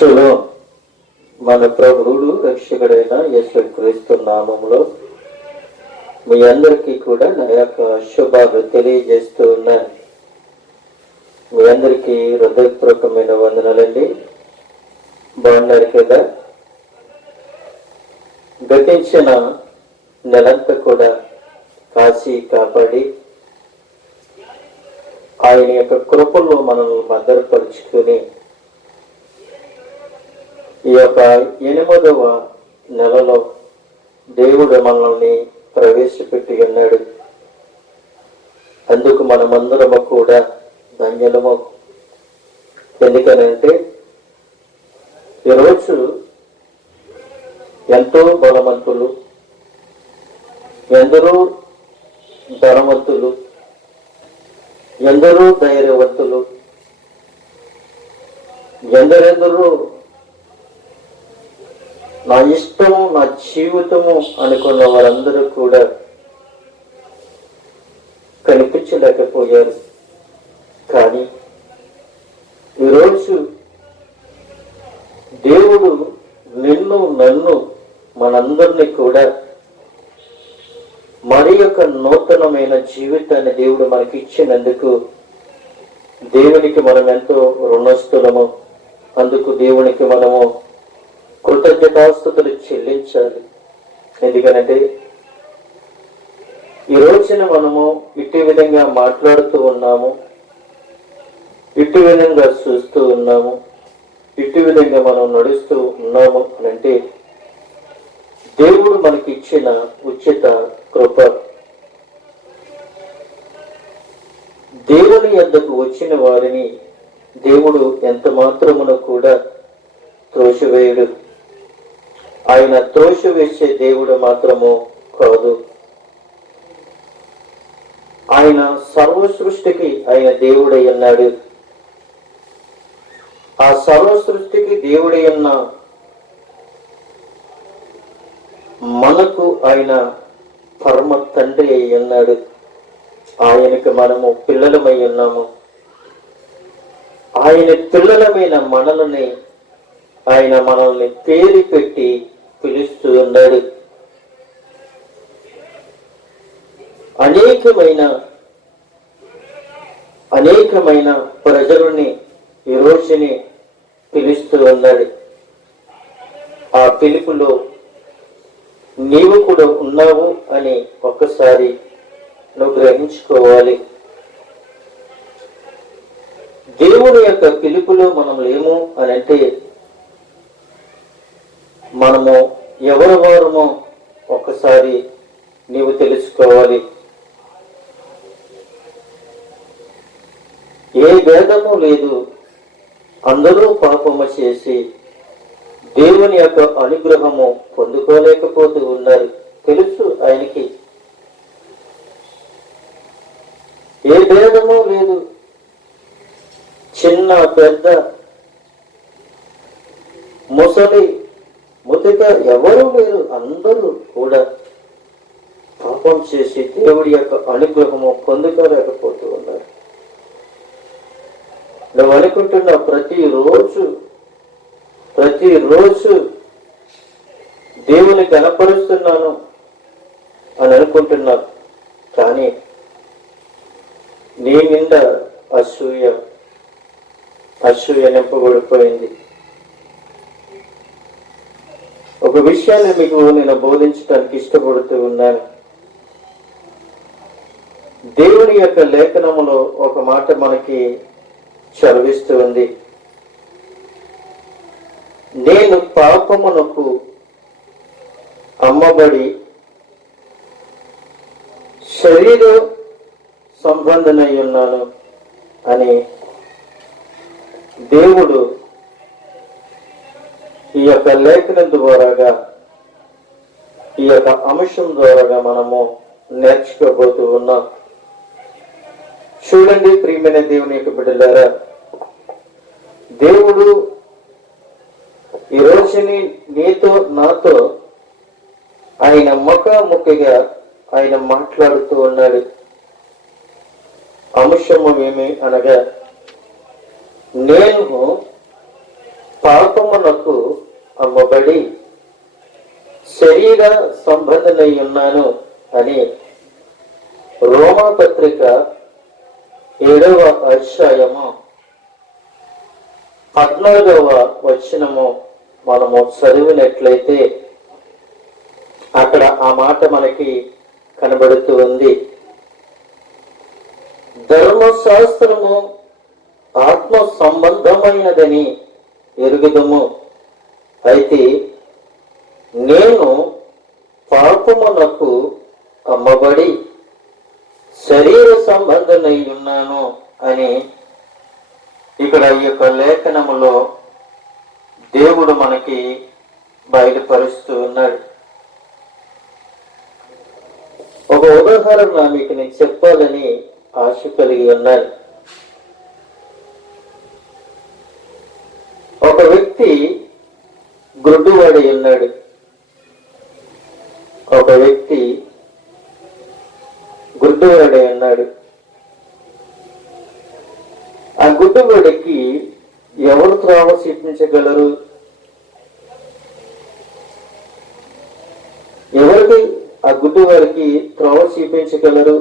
Shalom. మన ప్రభువుడు రక్షకుడైన యేసుక్రీస్తు నామములో మీ అందరికీ కూడా నా యొక్క శుభాలు తెలియజేస్తూ ఉన్నాను. మీ అందరికీ హృదయపూర్వకమైన వందనాలండి. బాగున్నారు కదా? గతించిన నెలంతా కూడా కాచి కాపాడి ఆయన యొక్క కృపలో మనల్ని భద్రపరుచుకుని ఈ యొక్క 8వ నెలలో దేవుడు మనల్ని ప్రవేశపెట్టి ఉన్నాడు. అందుకు మనమందరము కూడా ధన్యులము. ఎందుకనంటే ఈరోజు ఎంతో బలవంతులు, ఎందరో ధనవంతులు, ఎందరో ధైర్యవంతులు, ఎందరెందరో నా ఇష్టము నా జీవితము అనుకున్న వారందరూ కూడా కనిపించలేకపోయారు. కానీ ఈరోజు దేవుడు నిన్ను నన్ను మనందరినీ కూడా మరి యొక్క నూతనమైన జీవితాన్ని దేవుడు మనకి ఇచ్చినందుకు దేవునికి మనం ఎంతో రుణస్థులము. అందుకు దేవునికి మనము కృతజ్ఞతాస్తుతులు చెల్లించాలి. ఎందుకనంటే ఈ రోజున మనము ఇట్టి విధంగా మాట్లాడుతూ ఉన్నాము, ఇట్టి విధంగా చూస్తూ ఉన్నాము, ఇట్టి విధంగా మనం నడుస్తూ ఉన్నాము అనంటే దేవుడు మనకి ఇచ్చిన ఉచిత కృప. దేవుని యొద్దకు వచ్చిన వారిని దేవుడు ఎంత మాత్రమున కూడా త్రోసివేయుడు. ఆయన త్రోసివేసే దేవుడు మాత్రము కాదు. ఆయన సర్వ సృష్టికి ఆయన దేవుడై ఉన్నాడు. ఆ సర్వ సృష్టికి దేవుడై ఉన్న మనకు ఆయన పరమ తండ్రి అయి ఉన్నాడు. ఆయనకు మనము పిల్లలమై ఉన్నాము. ఆయన పిల్లలమైన మనల్ని ఆయన మనల్ని పేరు పెట్టి పిలుస్తూ ఉన్నాడు. అనేకమైన ప్రజలని ఈ రోజుని పిలుస్తూ ఉన్నాడు. ఆ పిలుపులో నీవు కూడా ఉన్నావు అని ఒక్కసారి నువ్వు గ్రహించుకోవాలి. దేవుని యొక్క పిలుపులో మనం లేము అని అంటే మనము ఎవరి వారమో ఒక్కసారి నీవు తెలుసుకోవాలి. ఏ భేదము లేదు, అందరూ పాపము చేసి దేవుని యొక్క అనుగ్రహము పొందుకోలేకపోతూ ఉన్నారు. తెలుసు ఆయనకి. ఏ భేదము లేదు, చిన్న పెద్ద ముసలి ముతిక ఎవరు లేరు, అందరూ కూడా పాపం చేసి దేవుడి యొక్క అనుగ్రహము పొందుకోలేకపోతూ ఉన్నారు. నువ్వు అనుకుంటున్న ప్రతిరోజు దేవుని కనపరుస్తున్నాను అని అనుకుంటున్నావు. కానీ నీ నింద అసూయ నింపబడిపోయింది. ఒక విషయాన్ని మీకు నేను బోధించడానికి ఇష్టపడుతూ ఉన్నాను. దేవుని యొక్క లేఖనములో ఒక మాట మనకి చదివిస్తూ ఉంది. నేను పాపమునకు అమ్మబడి శరీర సంబంధనై ఉన్నాను అని దేవుడు ఈ యొక్క లేఖనం ద్వారాగా, ఈ యొక్క అంశం ద్వారాగా మనము నేర్చుకోబోతూ ఉన్నాం. చూడండి ప్రియమైన దేవుని యొక్క బిడ్డలారా, దేవుడు ఈ రోజుని నీతో నాతో ఆయన ముఖాముఖిగా ఆయన మాట్లాడుతూ ఉన్నాడు. అంశము ఏమి అనగా, నేను పాపమునకు అమ్మబడి శరీర సంబంధనై ఉన్నాను అని రోమాపత్రిక 7వ అధ్యాయము 14వ వచనము మనము చదివినట్లయితే అక్కడ ఆ మాట మనకి కనబడుతూ ఉంది. ధర్మశాస్త్రము ఆత్మ సంబంధమైనదని ఎరుగుదము, అయితే నేను పాపమునకు అమ్మబడి శరీర సంబంధనై ఉన్నాను అని ఇక్కడ ఈ యొక్క లేఖనములో దేవుడు మనకి బయలుపరుస్తూ ఉన్నాడు. ఒక ఉదాహరణ మీకు నేను చెప్పాలని ఆశ కలిగి ఉన్నాను. ఒక వ్యక్తి గుడ్డివాడి ఉన్నాడు. ఒక వ్యక్తి గుడ్డివాడి ఉన్నాడు. ఆ గుడ్డివాడికి ఎవరు త్రోవ చూపించగలరు? ఎవరికి ఆ గుడ్డివాడికి త్రోవ చూపించగలరు?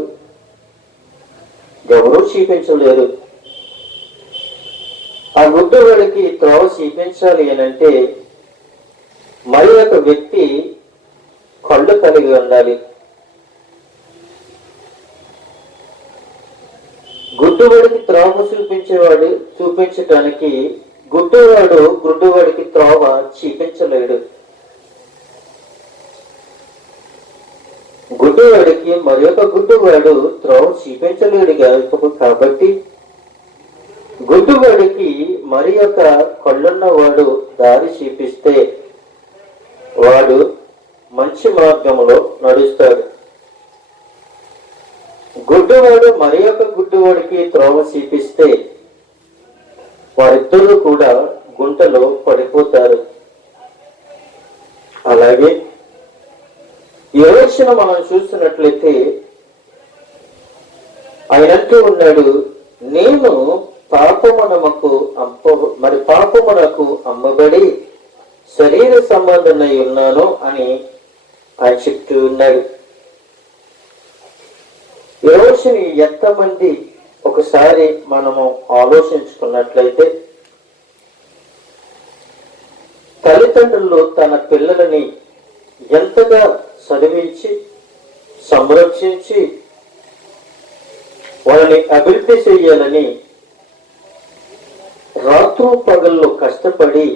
ఎవరూ చూపించలేరు. ఆ గుడ్డివాడికి త్రోవ చూపించాలి అని అంటే మరి ఒక వ్యక్తి కళ్ళు కలిగి ఉండాలి. గుడ్డివాడికి త్రోవ చూపించటానికి గుడ్డివాడికి త్రోవ చూపించలేడు. గుడ్డివాడికి మరి ఒక గుడ్డివాడు త్రోవ చూపించలేడు కాబట్టి గుడ్డివాడికి మరి ఒక కళ్ళున్నవాడు దారి చూపిస్తే వాడు మంచి మార్గంలో నడుస్తాడు. గుడ్డివాడు మరి ఒక గుడ్డివాడికి త్రోవ చూపిస్తే వారిద్దరూ కూడా గుంటలో పడిపోతారు. అలాగే ఈ రోజున మనం చూస్తున్నట్లయితే ఆయన అంటూ ఉన్నాడు, నేను పాపమునకు అమ్మబడి శరీర సంబంధమై ఉన్నాను అని ఆయన చెప్తూ ఉన్నాడు. ఈ రోజుని ఎంతమంది ఒకసారి మనము ఆలోచించుకున్నట్లయితే తల్లిదండ్రులు తన పిల్లలని ఎంతగా చదివించి సంరక్షించి వాళ్ళని అభివృద్ధి చేయాలని రాత్రు పగళ్ళు కష్టపడి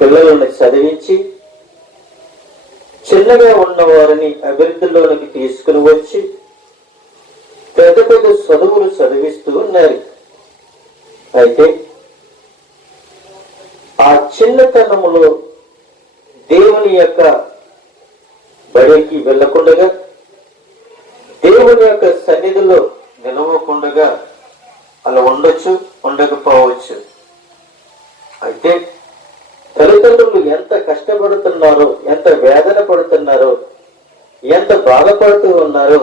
పిల్లలను చదివించి చిన్నగా ఉన్న వారిని అభివృద్ధిలోనికి తీసుకుని వచ్చి పెద్ద పెద్ద చదువులు చదివిస్తూ ఉన్నారు. అయితే ఆ చిన్నతనములో దేవుని యొక్క బడికి వెళ్ళకుండగా దేవుని యొక్క సన్నిధిలో నిలవకుండగా అలా ఉండొచ్చు, ఉండకపోవచ్చు. అయితే తల్లిదండ్రులు ఎంత కష్టపడుతున్నారో, ఎంత వేదన పడుతున్నారో, ఎంత బాధపడుతూ ఉన్నారో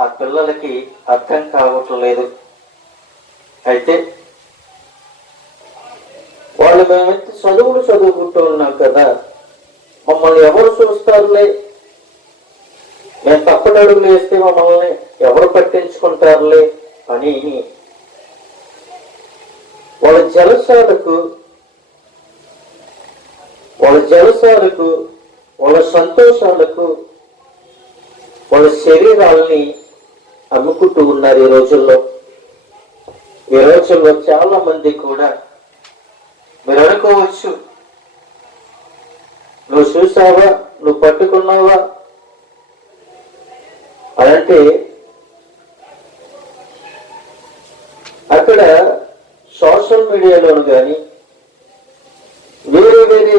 ఆ పిల్లలకి అర్థం కావట్లేదు. అయితే వాళ్ళు మేమెంత చదువులు చదువుకుంటూ ఉన్నాం కదా, మమ్మల్ని ఎవరు చూస్తారులే, మేము తప్పటడుగులు వేస్తే మమ్మల్ని ఎవరు పట్టించుకుంటారులే అని వాళ్ళ జలసాలకు వాళ్ళ సంతోషాలకు వాళ్ళ శరీరాలని అమ్ముకుంటూ ఉన్నారు. ఈ రోజుల్లో చాలా మంది కూడా మీరు అనుకోవచ్చు, నువ్వు చూసావా, నువ్వు పట్టుకున్నావా అదంటే అక్కడ సోషల్ మీడియాలోను కానీ వేరే వేరే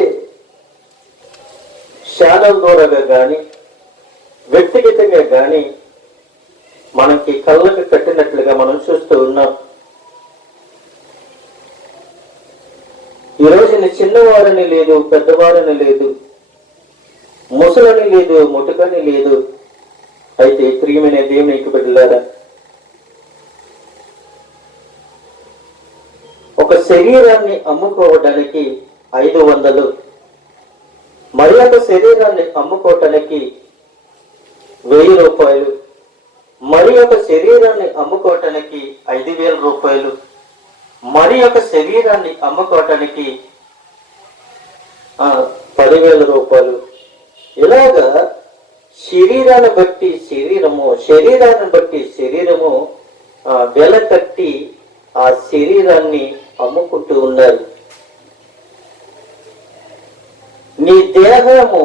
ఛానల్ ద్వారా కానీ వ్యక్తిగతంగా కానీ మనకి కళ్ళకు కట్టినట్లుగా మనం చూస్తూ ఉన్నాం. ఈ రోజున చిన్నవారని లేదు, పెద్దవారని లేదు, ముసలని లేదు, ముటుకని లేదు. అయితే ప్రియమైన దేవునికి బిడ్డలారా, ఒక శరీరాన్ని అమ్ముకోవడానికి 500, మరి ఒక శరీరాన్ని అమ్ముకోవటానికి 1000 రూపాయలు, మరి ఒక శరీరాన్ని అమ్ముకోవటానికి 5000 రూపాయలు, మరి ఒక శరీరాన్ని అమ్ముకోవటానికి 10,000 రూపాయలు. ఇలాగా శరీరాన్ని బట్టి శరీరము వెల కట్టి ఆ శరీరాన్ని అమ్ముకుంటూ ఉన్నారు. నీ దేహము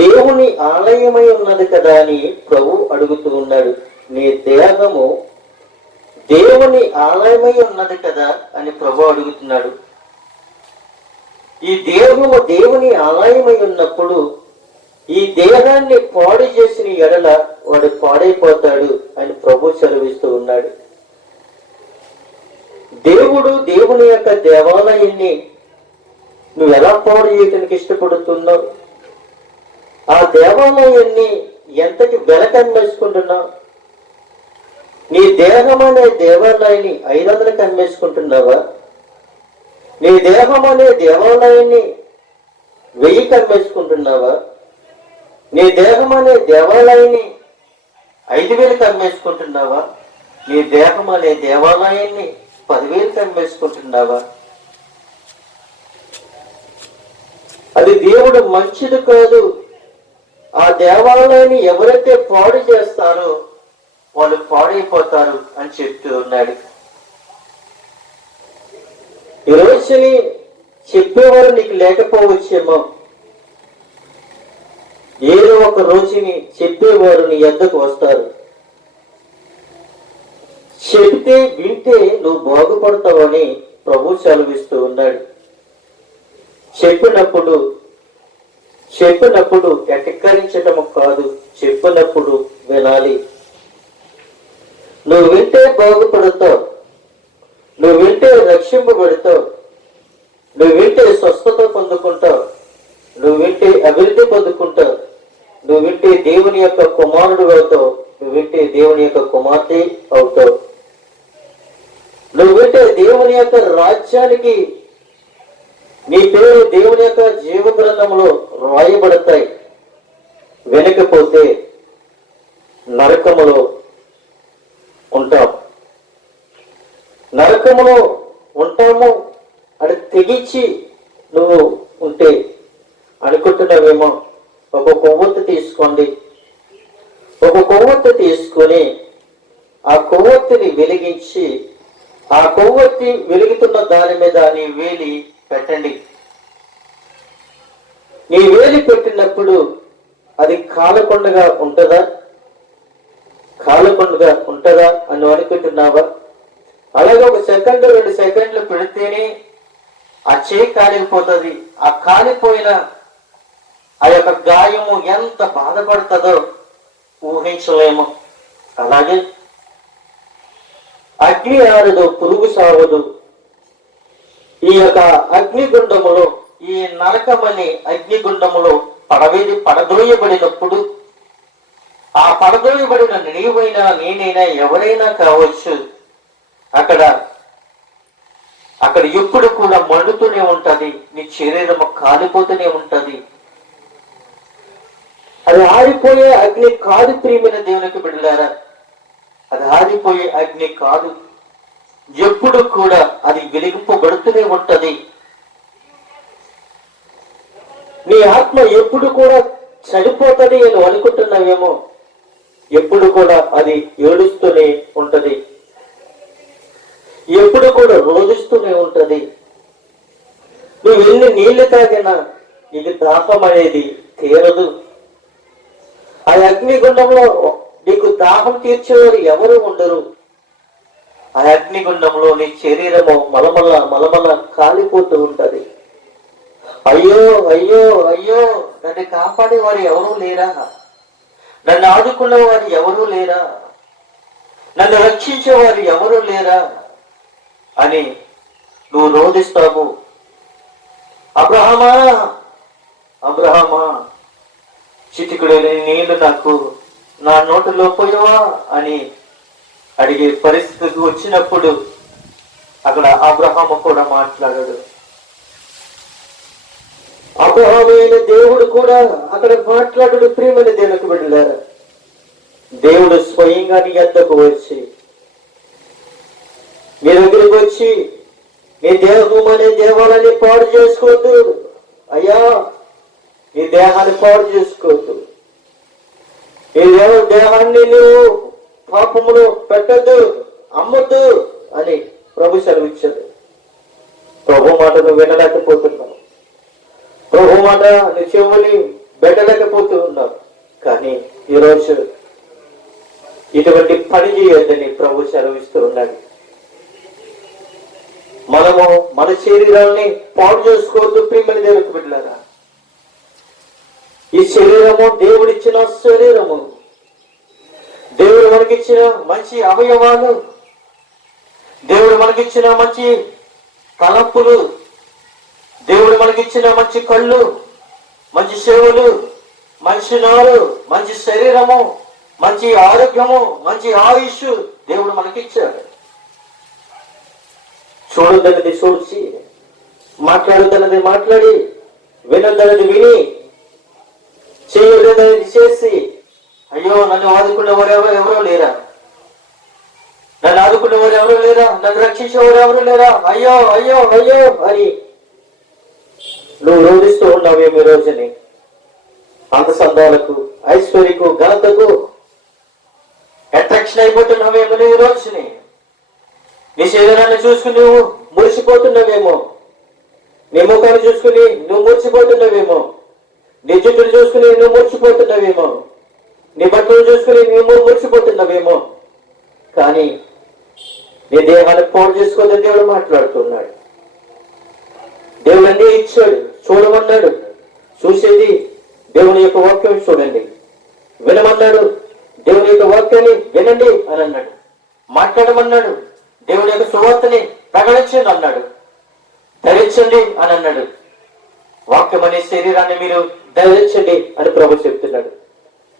దేవుని ఆలయమై ఉన్నది కదా అని ప్రభు అడుగుతూ ఉన్నాడు. నీ దేహము దేవుని ఆలయమై ఉన్నది కదా అని ప్రభు అడుగుతున్నాడు. ఈ దేహము దేవుని ఆలయమై ఉన్నప్పుడు ఈ దేహాన్ని పాడు చేసిన ఎడల వాడు పాడైపోతాడు అని ప్రభు సెలవిస్తూ ఉన్నాడు. దేవుని యొక్క దేవాలయాన్ని నువ్వు ఎలా పాడు చేయడానికి ఇష్టపడుతున్నావు? ఆ దేవాలయాన్ని ఎంతకి వెనకమ్మేసుకుంటున్నావు? నీ దేహం అనే దేవాలయాన్ని 500కి అమ్మేసుకుంటున్నావా? నీ దేహం అనే దేవాలయాన్ని 1000కి అమ్మేసుకుంటున్నావా? నీ దేహం అనే దేవాలయాన్ని 5000కి అమ్మేసుకుంటున్నావా? నీ దేహం అనే దేవాలయాన్ని 10,000కి అమ్మేసుకుంటున్నావా? అది దేవుడు మంచిది కాదు. ఆ దేవాలయాన్ని ఎవరైతే పాడు చేస్తారో వాళ్ళు పాడైపోతారు అని చెప్తూ ఉన్నాడు. ఈ రోజుని చెప్పేవారు నీకు లేకపోవచ్చేమో, ఏదో ఒక రోజుని చెప్పేవారు నీ ఎద్దకు వస్తారు. చెబితే వింటే నువ్వు బాగుపడతావని ప్రభు సెలవిస్తూ ఉన్నాడు. చెప్పినప్పుడు ఎటక్కరించటము కాదు, చెప్పినప్పుడు వినాలి. నువ్వు వింటే బాగుపడతావు, నువ్వు వింటే రక్షింపబడతావు, నువ్వు వింటే స్వస్థత పొందుకుంటావు, నువ్వు వింటే అభివృద్ధి పొందుకుంటావు, నువ్వు వింటే దేవుని యొక్క కుమారుడు అవుతావు, నువ్వు వింటే దేవుని యొక్క కుమార్తె అవుతావు, నువ్వు వింటే దేవుని యొక్క రాజ్యానికి నీ పేరు దేవుని యొక్క జీవ గ్రంథంలో రాయబడతాయి. వినకపోతే నరకములో ఉంటాం. నరకములో ఉంటాము అని తెగించి నువ్వు ఉంటే అనుకుంటున్నావేమో. ఒక కొవ్వొత్తి తీసుకోండి. ఒక కొవ్వొత్తి తీసుకొని ఆ కొవ్వొత్తిని వెలిగించి ఆ కొవ్వొత్తి వెలుగుతున్న దాని మీద నీ వేలి పెట్టండి. నీ వేలి పెట్టినప్పుడు అది కాలకొండగా ఉంటుందా? కాలకొండగా ఉంటుందా అని అనుకుంటున్నావా? అలాగే 1 సెకండ్ 2 సెకండ్లు పెడితేనే ఆ చేయి కాలిపోతుంది. ఆ కాలిపోయిన ఆ యొక్క గాయము ఎంత బాధపడుతుందో ఊహించలేము. అలాగే అగ్ని ఆరదు, పురుగు సావదు. ఈ యొక్క అగ్నిగుండములో, ఈ నరకమని అగ్నిగుండములో పడద్రోయబడినప్పుడు ఆ పడద్రోయబడిన నీవైనా నేనైనా ఎవరైనా కావచ్చు, అక్కడ ఎప్పుడు కూడా మండుతూనే ఉంటది. నీ శరీరము కాలిపోతూనే ఉంటది. అది ఆరిపోయే అగ్ని కాదు ప్రియమైన దేవునికి బిడ్డలారా, అది ఆరిపోయే అగ్ని కాదు. ఎప్పుడు కూడా అది వెలిగింపబడుతూనే ఉంటది. నీ ఆత్మ ఎప్పుడు కూడా చనిపోతుంది అని అనుకుంటున్నావేమో, ఎప్పుడు కూడా అది ఏడుస్తూనే ఉంటది, ఎప్పుడు కూడా రోధిస్తూనే ఉంటది. నువ్వు ఎన్ని నీళ్లు తాగినా నీకు దాహం అనేది తీరదు. ఆ అగ్నిగుండంలో నీకు దాహం తీర్చేవారు ఎవరు ఉండరు. ఆ అగ్నిగుండంలో నీ శరీరము మలమల కాలిపోతూ ఉంటది. అయ్యో అయ్యో అయ్యో, నన్ను కాపాడే వారు ఎవరూ లేరా? నన్ను ఆదుకున్న వారు ఎవరూ లేరా? నన్ను రక్షించేవారు ఎవరూ లేరా అని నువ్వు రోధిస్తావు. అబ్రహామా అబ్రహామా, చిటికుడు నీళ్లు నాకు నా నోటిలో పోయవా అని అడిగే పరిస్థితికి వచ్చినప్పుడు అక్కడ అబ్రహాము కూడా మాట్లాడాడు. అబ్రహాము అయిన దేవుడు కూడా అక్కడ మాట్లాడాడు. ప్రియమైన దేవునికి బిడ్డలారా, దేవుడు స్వయంగా నీ యొద్దకు వచ్చి, మీ దగ్గరికి వచ్చి, నీ దేహం అనే దేవాలయాన్ని పాడు చేసుకోవద్దు అయ్యా, నీ దేహాన్ని పాడు చేసుకోవద్దు, నీ దేహాన్ని నువ్వు పాపమును పెట్టద్దు, అమ్మద్దు అని ప్రభు సెలవిచ్చాడు. ప్రభు మాట నువ్వు వినలేకపోతున్నావు, ప్రభు మాట నీ చెవుని పెట్టలేకపోతూ ఉన్నావు. కానీ ఈరోజు ఇటువంటి పని చేయొద్దని ప్రభు సెలవిస్తూ ఉన్నాడు. మనము మన శరీరాన్ని పాడు చేసుకోవద్దు. ప్రియమైన దేవునికి బిడ్డలారా, ఈ శరీరము దేవుడిచ్చిన శరీరము, దేవుడు మనకిచ్చిన మంచి అవయవాలు, దేవుడు మనకిచ్చిన మంచి తలంపులు, దేవుడు మనకిచ్చిన మంచి కళ్ళు, మంచి చెవులు, మంచి నారు, మంచి శరీరము, మంచి ఆరోగ్యము, మంచి ఆయుష్ దేవుడు మనకిచ్చాడు. చూడొద్దన్నది చూసి, మాట్లాడొద్దన్నది మాట్లాడి, వినొద్దన్నది విని, చేయొద్దన్నది చేసి, అయ్యో నన్ను ఆదుకునేవారు ఎవరో లేరా, నన్ను ఆదుకునేవారు ఎవరూ లేరా, నన్ను రక్షించేవారు ఎవరు లేరా, అయ్యో అయ్యో అయ్యో అని నువ్వు రోధిస్తూ ఉన్నావేమో ఈ రోజుని. అందసందాలకు, ఐశ్వర్యకు, ఘనతకు అట్రాక్షన్ అయిపోతున్నావేమో నువ్వు ఈ రోజుని. నీ శరీరాన్ని చూసుకుని నువ్వు మురిసిపోతున్నావేమో, నీ ముఖాన్ని చూసుకుని నువ్వు మురిసిపోతున్నావేమో, నీ జుట్టును చూసుకుని నువ్వు మురిసిపోతున్నావేమో, నీ బట్టలు చూసుకుని నువ్వు మురిసిపోతున్నావేమో. కానీ నీ దేహాన్ని పాడు చేసుకోదని దేవుడు మాట్లాడుతున్నాడు. దేవుడు అన్నీ ఇచ్చాడు, చూడమన్నాడు. చూసేది దేవుని యొక్క వాక్యం చూడండి, వినమన్నాడు. దేవుని యొక్క వాక్యాన్ని వినండి అని అన్నాడు. మాట్లాడమన్నాడు. దేవుని యొక్క సువార్తని ప్రకటించండి అన్నాడు. ధరించండి అని అన్నాడు. వాక్యం అనే శరీరాన్ని మీరు ధరించండి అని ప్రభు చెప్తున్నాడు.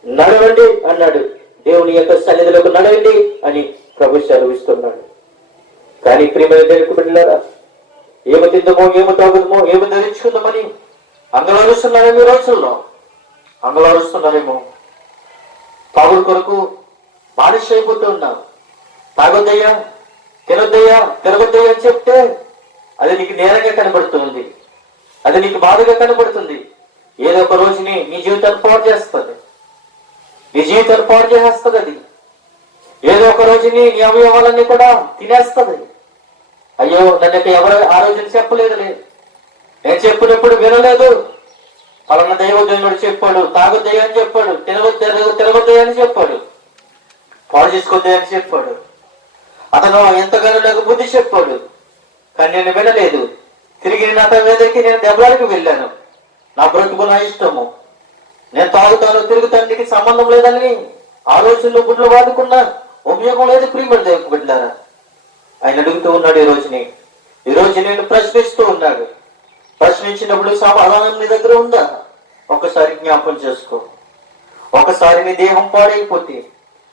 నడవండి అన్నాడు. దేవుని యొక్క సన్నిధిలోకి నడవండి అని ప్రభు సెలవిస్తున్నాడు. కానీ ప్రియమైన దేవునికి బిడ్డలారా, ఏమి తిందమో, ఏమి తాగుదమో, ఏమి ధరించుకుందామని అంగలారుస్తున్నారేమో, ఈ రోజుల్లో అంగలారుస్తున్నారేమో. తాగుడు కొరకు బానిస అయిపోతూ ఉన్నారు. తాగొద్దయ్యా, తినొద్దయ్యా, తిరగొద్దయ్యా అని చెప్తే అది నీకు నేరంగా కనబడుతుంది, అది నీకు బాధగా కనబడుతుంది. ఏదో ఒక రోజుని నీ జీవితాన్ని పాడు చేస్తుంది, నీ జీవితాన్ని పాడు చేసేస్తుంది. అది ఏదో ఒక రోజుని నీ అవయవాలన్నీ కూడా తినేస్తుంది. అయ్యో నన్ను ఎవరు ఆ రోజున చెప్పలేదులే, నేను చెప్పినప్పుడు వినలేదు, పలానా దైవజనుడు చెప్పాడు, తాగొద్దయ్యా అని చెప్పాడు, తిరగొద్దయ్యా అని చెప్పాడు, పాడు చేసుకోద్దా అని చెప్పాడు, అతను ఎంతగానో నాకు బుద్ధి చెప్పాడు. కానీ నేను వినలేదు. తిరిగి నా మీదకి నేను దెబ్బలాడికి వెళ్ళాను. నా బ్రతుకు నా ఇష్టము, నేను తాగుతాను, తిరుగుతాను, నీకు సంబంధం లేదని ఆ రోజుల్లో గుడ్లు వాడుకున్నా ఉపయోగం లేదు. ప్రియమైన దేవునికి బిడ్డలారా, ఆయన అడుగుతూ ఉన్నాడు. ఈ రోజు నేను ప్రశ్నిస్తూ ఉన్నాడు. ప్రశ్నించినప్పుడు సమాధానం నీ దగ్గర ఉందా? ఒక్కసారి జ్ఞాపకం చేసుకో. ఒకసారి నీ దేహం పాడైపోతే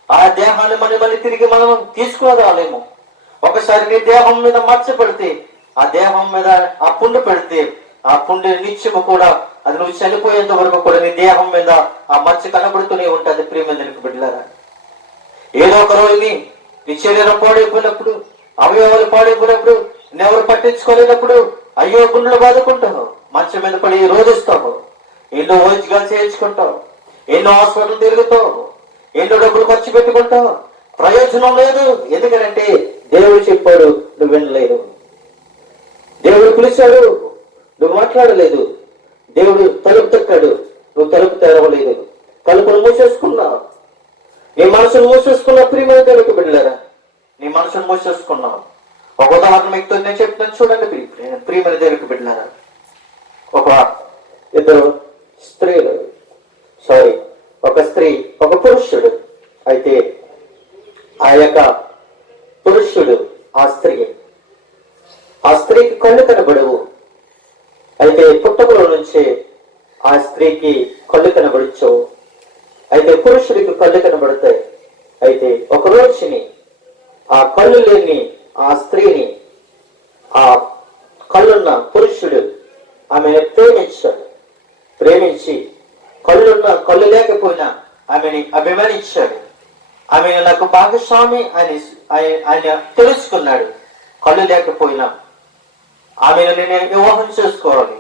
ఆ దేహాన్ని మళ్ళీ తిరిగి మనం తీసుకురాలేము. ఒకసారి నీ దేహం మీద మచ్చ పెడితే, ఆ దేహం మీద ఆ పుండు పెడితే, ఆ పుండు నిత్యము కూడా అది నువ్వు చనిపోయేంత వరకు కూడా నీ దేహం మీద ఆ మచ్చ కనబడుతూనే ఉంటుంది. ప్రియమైన బిడ్డలారా, ఏదో ఒక రోజుని నీ శరీరం పాడైపోయినప్పుడు, అవయవాలు పాడైపోయినప్పుడు, నెవరు పట్టించుకోలేనప్పుడు అయ్యో గుండెలు బాదుకుంటావు, మంచం మీద పడి రోధిస్తావు, ఎన్నో వైద్యాలు చేయించుకుంటావు, ఎన్నో హాస్పిటల్ తిరుగుతావు, ఎన్నో డబ్బులు ఖర్చు పెట్టుకుంటావు. ప్రయోజనం లేదు. ఎందుకంటే దేవుడు చెప్పాడు, నువ్వు వినలేదు. దేవుడు పిలిచాడు, నువ్వు మాట్లాడలేదు. దేవుడు తలుపు తట్టాడు, నువ్వు తలుపు తెరవలేదు. తలుపును మూసేసుకున్నావు. నీ మనసును మూసేసుకున్నావు. ప్రియమైన దేవునికి బిడ్డలారా, నీ మనసును మూసేసుకున్నావు. ఒక ఉదాహరణ మీకు నేను చెప్తాను చూడండి. ప్రియమైన దేవునికి బిడ్డలారా, ఒక స్త్రీ ఒక పురుషుడు అయితే, ఆ యొక్క పురుషుడు ఆ స్త్రీకి కళ్ళు కనబడవు. అయితే పుట్టకలో నుంచే ఆ స్త్రీకి కళ్ళు కనబడచ్చు. అయితే పురుషుడికి కళ్ళు కనబడతాయి. అయితే ఒక రోజుని ఆ కళ్ళు లేని ఆ స్త్రీని ఆ కళ్ళున్న పురుషుడు ఆమెను ప్రేమించి కళ్ళు లేకపోయినా ఆమెని అభిమానించాడు. ఆమెను నాకు భాగస్వామి అని ఆయన తెలుసుకున్నాడు. కళ్ళు లేకపోయినా ఆమెను నేను వివాహం చేసుకోవాలి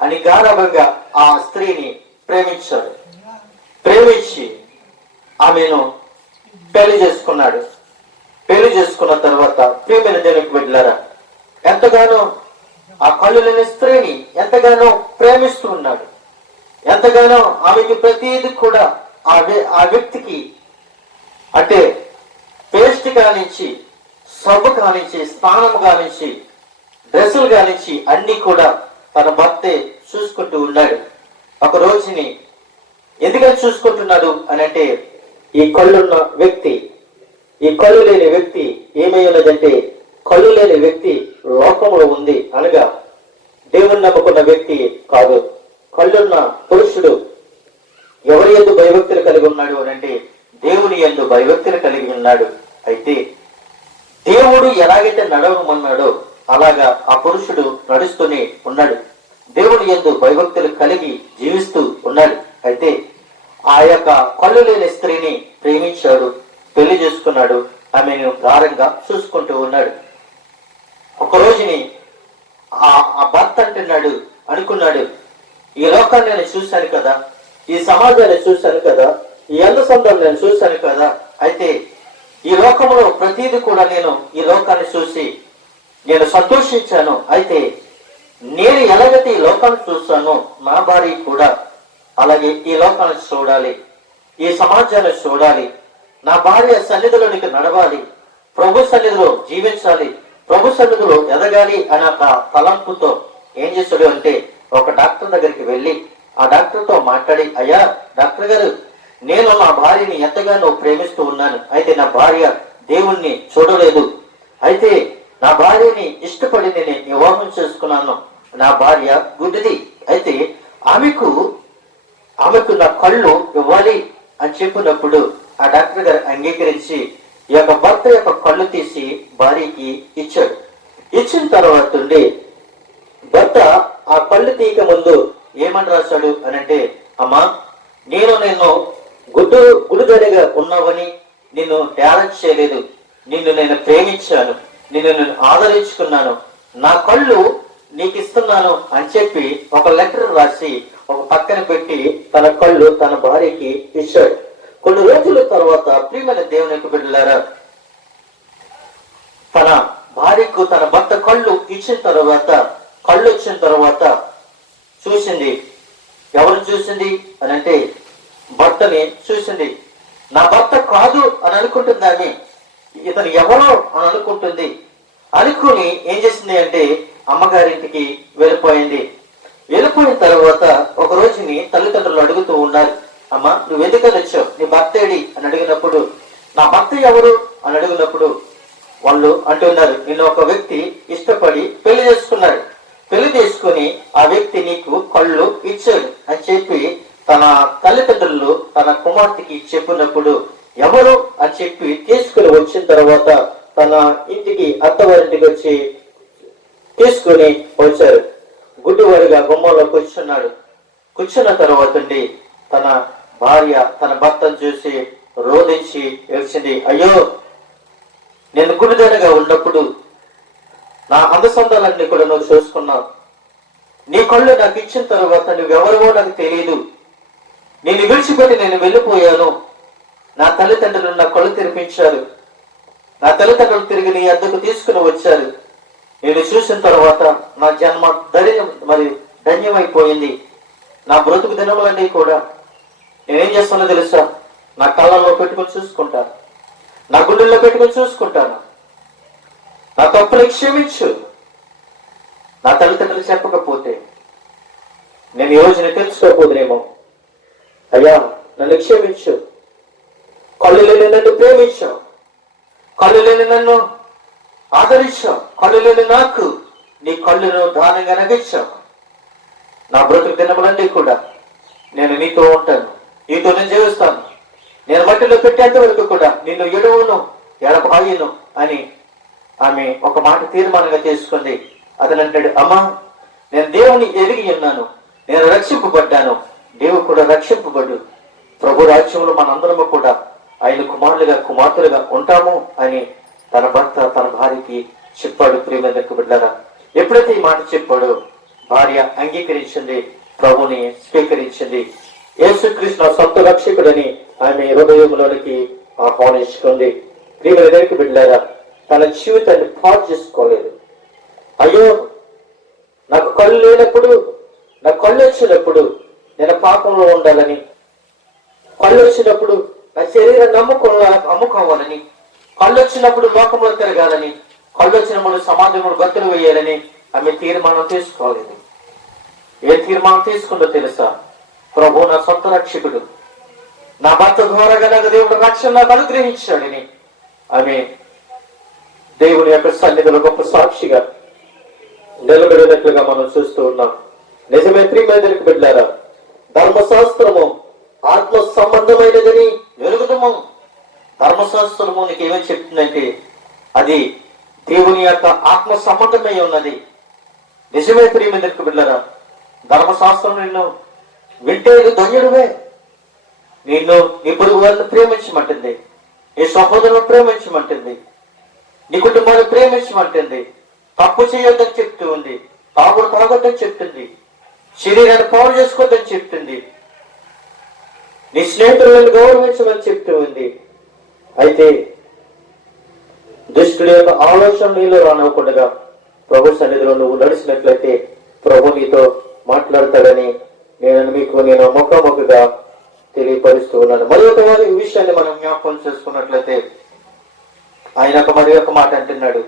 అని గారాబంగా ఆ స్త్రీని ప్రేమించాడు. ప్రేమించి ఆమెను పెళ్లి చేసుకున్నాడు. పెళ్లి చేసుకున్న తర్వాత ప్రియమైన దేవునికి బిడ్డలారా, ఎంతగానో ఆ కళ్ళు లేని స్త్రీని ఎంతగానో ప్రేమిస్తూ ఉన్నాడు. ఎంతగానో ఆమెకి ప్రతిదీ కూడా ఆ వ్యక్తికి అంటే పేస్ట్ కానించి, సబ్బు కానించి, స్నానం కానించి, డ్రెస్సులు కానించి అన్ని కూడా తన భర్తే చూసుకుంటూ ఉన్నాడు. ఒక రోజుని ఎందుకని చూసుకుంటున్నాడు అని అంటే, ఈ కళ్ళున్న వ్యక్తి, ఈ కళ్ళు లేని వ్యక్తి ఏమై ఉన్నదంటే, కళ్ళు లేని వ్యక్తి లోకంలో ఉంది అనగా దేవుని నమ్ముకున్న వ్యక్తి కాదు. కళ్ళున్న పురుషుడు ఎవరి యందు భయభక్తులు కలిగి ఉన్నాడు అని అంటే, దేవుని యందు భయభక్తులు కలిగి ఉన్నాడు. అయితే దేవుడు ఎలాగైతే నడవమన్నాడో అలాగా ఆ పురుషుడు నడుస్తూనే ఉన్నాడు. దేవుని యందు భయభక్తులు కలిగి జీవిస్తూ ఉన్నాడు. అయితే ఆ యొక్క కళ్ళు లేని స్త్రీని ప్రేమించాడు, పెళ్లి చేసుకున్నాడు, ఆమెను గారంగా చూసుకుంటూ ఉన్నాడు. ఒక రోజుని ఆ భర్త అనుకున్నాడు, ఈ లోకాన్ని నేను చూశాను కదా, ఈ సమాజాన్ని చూశాను కదా, ఈ అందసందం నేను చూశాను కదా, అయితే ఈ లోకంలో ప్రతిదీ కూడా నేను ఈ లోకాన్ని చూసి నేను సంతోషించాను. అయితే నేను ఎలాగైతే ఈ లోకాన్ని చూస్తానో నా భార్య కూడా అలాగే ఈ లోకాన్ని చూడాలి, ఈ సమాజాన్ని చూడాలి, నా భార్య సన్నిధిలోనికి నడవాలి, ప్రభు సన్నిధిలో జీవించాలి, ప్రభు సన్నిధిలో ఎదగాలి అనే ఒక తలంపుతో ఏం చేశాడు అంటే, ఒక డాక్టర్ దగ్గరికి వెళ్ళి ఆ డాక్టర్తో మాట్లాడి, అయ్యా డాక్టర్ గారు, నేను నా భార్యని ఎంతగానో ప్రేమిస్తూ ఉన్నాను. అయితే నా భార్య దేవుణ్ణి చూడలేదు. అయితే నా భార్యని ఇష్టపడి నేను వివాహం చేసుకున్నాను. నా భార్య గుడ్డిది. అయితే ఆమెకు నా కళ్ళు ఇవ్వాలి అని చెప్పినప్పుడు ఆ డాక్టర్ గారు అంగీకరించి ఈ యొక్క భర్త యొక్క కళ్ళు తీసి భార్యకి ఇచ్చాడు. ఇచ్చిన తర్వాత ఉండి భర్త ఆ కళ్ళు తీయక ముందు ఏమని రాశాడు అని అంటే, అమ్మా, నేను గుడిదడిగా ఉన్నావని నిన్ను డ్యాలెన్స్ చేయలేదు, నిన్ను నేను ప్రేమించాను, నేను ఆదరించుకున్నాను, నా కళ్ళు నీకు ఇస్తున్నాను అని చెప్పి ఒక లెటర్ రాసి ఒక పక్కన పెట్టి తన కళ్ళు తన భార్యకి ఇచ్చాడు. కొన్ని రోజుల తర్వాత ప్రియమైన దేవునికి బిడ్డలారా, తన భార్యకు తన భర్త కళ్ళు ఇచ్చిన తర్వాత చూసింది. ఎవరు చూసింది అని అంటే, భర్తని చూసింది. నా భర్త కాదు అని అనుకుంటుంది ఆమె, ఇతను ఎవరో అని అనుకుంటుంది. అనుకుని ఏం చేసింది అంటే అమ్మగారింటికి వెళ్ళిపోయింది. వెళ్ళిపోయిన తర్వాత ఒక రోజుని తల్లిదండ్రులు అడుగుతూ ఉన్నారు, అమ్మ నువ్వు ఎందుకని వచ్చావు, నీ భర్త ఏడి అని అడిగినప్పుడు, నా భర్త ఎవరు అని అడిగినప్పుడు వాళ్ళు అంటున్నారు, నిన్ను ఒక వ్యక్తి ఇష్టపడి పెళ్లి చేసుకున్నాడు, పెళ్లి చేసుకుని ఆ వ్యక్తి నీకు కళ్ళు ఇచ్చాడు అని చెప్పి తన తల్లిదండ్రులు తన కుమార్తెకి చెప్పినప్పుడు, ఎవరు అని చెప్పి తీసుకుని వచ్చిన తర్వాత తన ఇంటికి అత్తవారింటికి వచ్చి తీసుకుని వచ్చారు. గుడ్డివాడిగా గుమ్మంలో కూర్చున్న తర్వాత తన భార్య తన భర్తను చూసి రోధించి ఏడ్చింది, అయ్యో నేను గుడిదనగా ఉన్నప్పుడు నా అందసందాలన్నీ కూడా నువ్వు చూసుకున్నావు, నీ కళ్ళు నాకు ఇచ్చిన తర్వాత నువ్వెవరవో నాకు తెలియదు, నేను విడిచిపెట్టి నేను వెళ్ళిపోయాను, నా తల్లిదండ్రులు నా కళ్ళు తెరిపించారు, నా తల్లిదండ్రులు తిరిగి నీ అద్దకు తీసుకుని వచ్చారు, నేను చూసిన తర్వాత నా జన్మ ధన్యమైపోయింది, నా బ్రతుకు దినములన్నీ కూడా నేనేం చేస్తానో తెలుసా, నా కళ్ళల్లో పెట్టుకొని చూసుకుంటాను, నా గుండెల్లో పెట్టుకొని చూసుకుంటాను, నా తప్పులు క్షమించు, నా తల్లిదండ్రులు చెప్పకపోతే నేను ఈ రోజు తెలుసుకోకపోదునేమో, అయ్యా నన్ను క్షమించు, కళ్ళు లేని నన్ను ప్రేమించావు, కళ్ళు లేని నన్ను ఆదరించావు, కళ్ళు లేని నాకు నీ కళ్ళును దానంగా నగించావు, నా బ్రతుకు దినములన్నీ కూడా నేను నీతో ఉంటాను, నీతో నేను జీవిస్తాను, నేను మట్టిలో పెట్టేంత వరకు కూడా నిన్ను ఎడవును ఎడబాయిను అని ఆమె ఒక మాట తీర్మానంగా చేసుకుంది. అతను అంటాడు, అమ్మా నేను దేవుని ఎరిగి ఉన్నాను, నేను రక్షింపబడ్డాను, దేవుడు కూడా రక్షింపబడు, ప్రభు రాజ్యంలో మనందరము కూడా ఆయన కుమారులుగా కుమార్తెలుగా ఉంటాము అని తన భర్త తన భార్యకి చెప్పాడు. ప్రియమైన బిడ్డలారా, ఎప్పుడైతే ఈ మాట చెప్పాడో భార్య అంగీకరించింది, ప్రభుని స్వీకరించింది. యేసుక్రీస్తు నా సొంత రక్షకుడని ఆమె హృదయంలోనికి ఆహ్వానించుకుంది. ప్రియమైన బిడ్డలారా, తన జీవితాన్ని పాడు చేసుకోలేదు. అయ్యో నాకు కళ్ళు లేనప్పుడు, నా కళ్ళు వచ్చినప్పుడు నేను పాపంలో ఉండాలని, కళ్ళు వచ్చినప్పుడు నా శరీరం అమ్ముకోవాలని, కళ్ళు వచ్చినప్పుడు లోకంలో తిరగాలని, కళ్ళు వచ్చినప్పుడు సమాజంలో గతులు వేయాలని ఆమె తీర్మానం తీసుకోలేదు. ఏ తీర్మానం తీసుకుందో తెలుసా? ప్రభు నా సొంత రక్షకుడు, నా భర్త ద్వారా గనక దేవుడు రక్షణ నాకు అనుగ్రహించాడని ఆమె దేవుని యొక్క సన్నిధిలో గొప్ప సాక్షిగా నిలబడినట్లుగా మనం చూస్తూ ఉన్నాం. నిజమే ప్రియమైన బిడ్డలారా, ధర్మశాస్త్రము ఆత్మ సంబంధమైనదని ఎరుగుదము. ధర్మశాస్త్రము నీకు ఏమని చెప్తుందంటే అది దేవుని యొక్క ఆత్మ సంబంధమై ఉన్నది. నిజమే ప్రియమైన బిడ్డలారా, ధర్మశాస్త్రం నిన్ను వింటే ధన్యుడువే. నిన్ను నీ పొరుగు వారిని ప్రేమించమంటుంది, నీ సహోదరులను ప్రేమించమంటుంది, నీ కుటుంబాన్ని ప్రేమించమంటుంది, తప్పు చేయొద్దని చెప్తూ ఉంది, తాగొద్దని చెప్తుంది, శరీరాన్ని పాడు చేసుకోవద్దని చెప్తుంది, నీ స్నేహితులను గౌరవించమని చెప్తూ ఉంది. అయితే దుష్టుడి యొక్క ఆలోచన నీలో రానివ్వకుండా ప్రభు సన్నిధిలో నువ్వు నడిచినట్లయితే ప్రభు నీతో మాట్లాడతాడని నేను ముఖాముఖిగా తెలియపరుస్తూ ఉన్నాను. మరి ఒక విషయాన్ని మనం జ్ఞాపకం చేసుకున్నట్లయితే ఆయన మరి ఒక మాట అంటున్నాడు,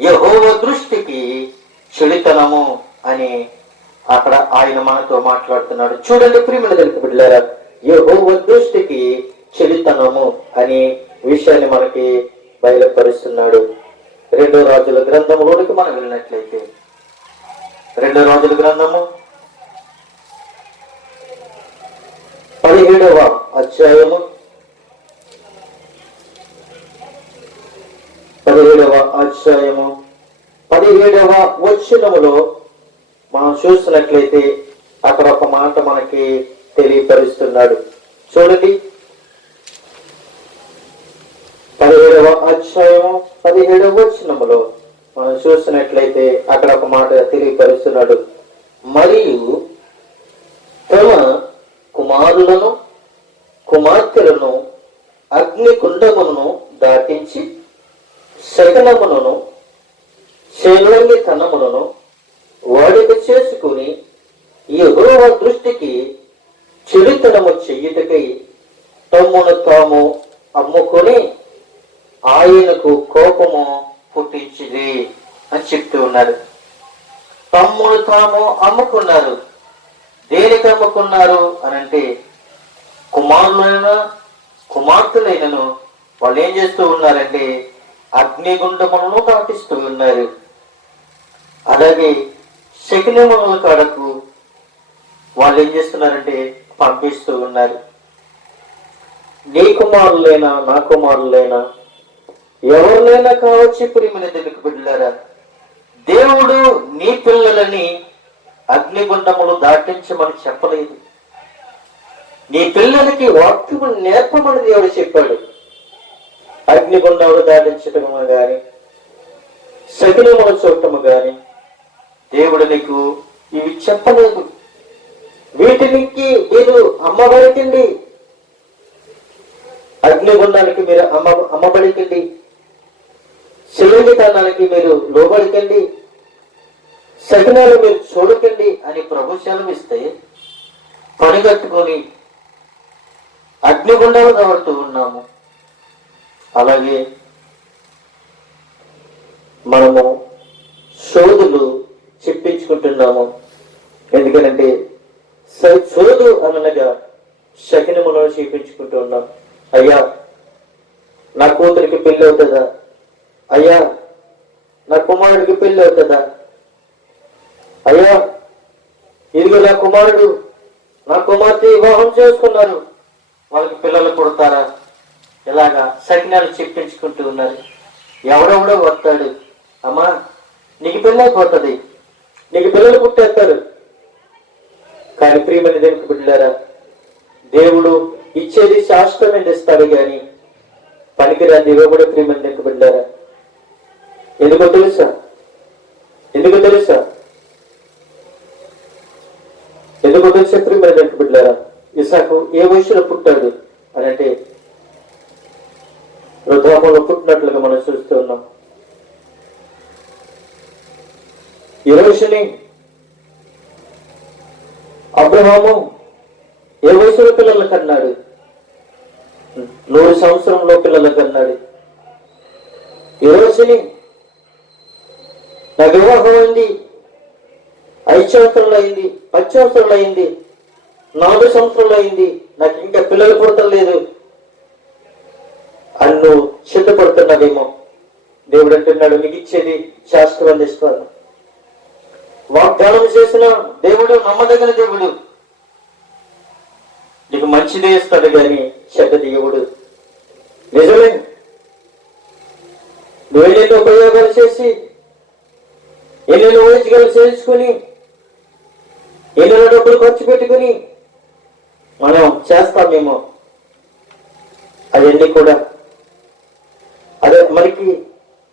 యెహోవా దృష్టికి చెడుతనము అని అక్కడ ఆయన మనతో మాట్లాడుతున్నాడు. చూడండి ప్రియమైన బిడ్డలారా, యెహోవా దృష్టికి చెడుతనము అనే విషయాన్ని మనకి బయలుపరుస్తున్నాడు. 2 రాజుల గ్రంథంలోనికి మనం వెళ్ళినట్లయితే 2 రాజుల గ్రంథము 17వ అధ్యాయము 17వ వచనములో మనం చూసినట్లయితే అక్కడ ఒక మాట మనకి తెలియపరుస్తున్నాడు. చూడండి, 17వ అధ్యాయము 17వ వచనములో మనం చూసినట్లయితే అక్కడ ఒక మాట తెలియపరుస్తున్నాడు. మరియు తమ కుమారులను కుమార్తెలను అగ్నికుండమును దాటించి శకనములను శేలంగితనములను వాడిక చేసుకుని యెహోవా దృష్టికి చెడుతనము చెయ్యుటకై తమ్మును తాము అమ్ముకొని ఆయనకు కోపము పుట్టించింది అని చెప్తూ ఉన్నారు. తమ్ముడు తాము అమ్ముకున్నారు. దేనికి అమ్ముకున్నారు అని అంటే, కుమారులైన కుమార్తెలైనను వాళ్ళు ఏం చేస్తూ ఉన్నారంటే అగ్నిగుండములను దాటిస్తూ ఉన్నారు. అలాగే శకునముల కాడకు వాళ్ళు ఏం చేస్తున్నారంటే పంపిస్తూ ఉన్నారు. నీ కుమారులైనా నా కుమారులైనా ఎవరినైనా కావచ్చు ప్రియమైన దేవునికి బిడ్డలారా, దేవుడు నీ పిల్లలని అగ్నిగుండములు దాటించమని చెప్పలేదు. నీ పిల్లలకి వాక్యము నేర్పమని దేవుడు చెప్పాడు. అగ్నిగుండములు దాటించటము గాని శకునములు చూడటము గాని దేవుడు నీకు ఇవి చెప్పలేదు. వీటికి మీరు అమ్మబడికండి, అగ్నిగుండానికి మీరు అమ్మబడికండి, శిలంగితనానికి మీరు లోబడికండి, శకునాలు మీరు చూడకండి అని ప్రభు సెలవిస్తే పనిగట్టుకొని అగ్నిగుండాలు కావడుతూ ఉన్నాము. అలాగే మనము శోధులు చెప్పించుకుంటున్నాము. ఎందుకంటే శోధు అనగా శకునములను చేయించుకుంటూ ఉన్నాం. అయ్యా నా కూతురికి పెళ్ళి అవుతుందా, అయ్యా నా కుమారుడికి పెళ్ళి అవుతుందా, అయ్యా ఇదిగో నా కుమారుడు నా కుమార్తె వివాహం చేసుకున్నారు, వాళ్ళకి పిల్లలు పుడతారా, ఇలాగా శకునాలు చెప్పించుకుంటూ ఉన్నారు. ఎవడెవడో వస్తాడు, అమ్మా నీకు పెళ్ళైపోతుంది, నీకు పిల్లలు పుట్టేస్తారు. కానీ ప్రియమైన దేవునికి బిడ్డలారా, దేవుడు ఇచ్చేది శాశ్వతమైన ఇస్తాడు కానీ పనికిరాని ఇవ్వబడే ప్రియమైన దేవునికి బిడ్డలారా. ఎందుకో తెలుసా? ఎందుకో తెలుసా ప్రియమైన దేవునికి బిడ్డలారా, ఇసాకు ఏ వయసులో పుట్టాడు అని అంటే వృద్ధాపంలో పుట్టినట్లుగా మనం చూస్తూ ఉన్నాం. ఈ రోజుని అబ్రహాము ఏ వయసులో పిల్లలు కన్నాడు? 100 సంవత్సరంలో పిల్లలు కన్నాడు. ఈ రోజుని నాకు వివాహం అయింది, 5 సంవత్సరాలు అయింది, 10 సంవత్సరాలు అయింది, 4 సంవత్సరాలు అయింది, నాకు ఇంకా పిల్లలు పుడతం లేదు అని నువ్వు సిద్ధపడుతున్నావేమో. దేవుడు అంటున్నాడు, నీకు ఇచ్చేది శాశ్వతం ఇస్తాను. వాగ్దానం చేసిన దేవుడు నమ్మదగిన దేవుడు. నీకు మంచిదే ఇస్తాడు కానీ చెడ్డది ఇవ్వడు. నిజమే, నువ్వు ఎన్నెన్నో ప్రయోగాలు చేసి ఎన్నెన్నో వైద్యాలు చేయించుకొని ఎన్నెన్నో డబ్బులు ఖర్చు పెట్టుకుని మనం చేస్తామేమో. అవన్నీ కూడా అదే మనకి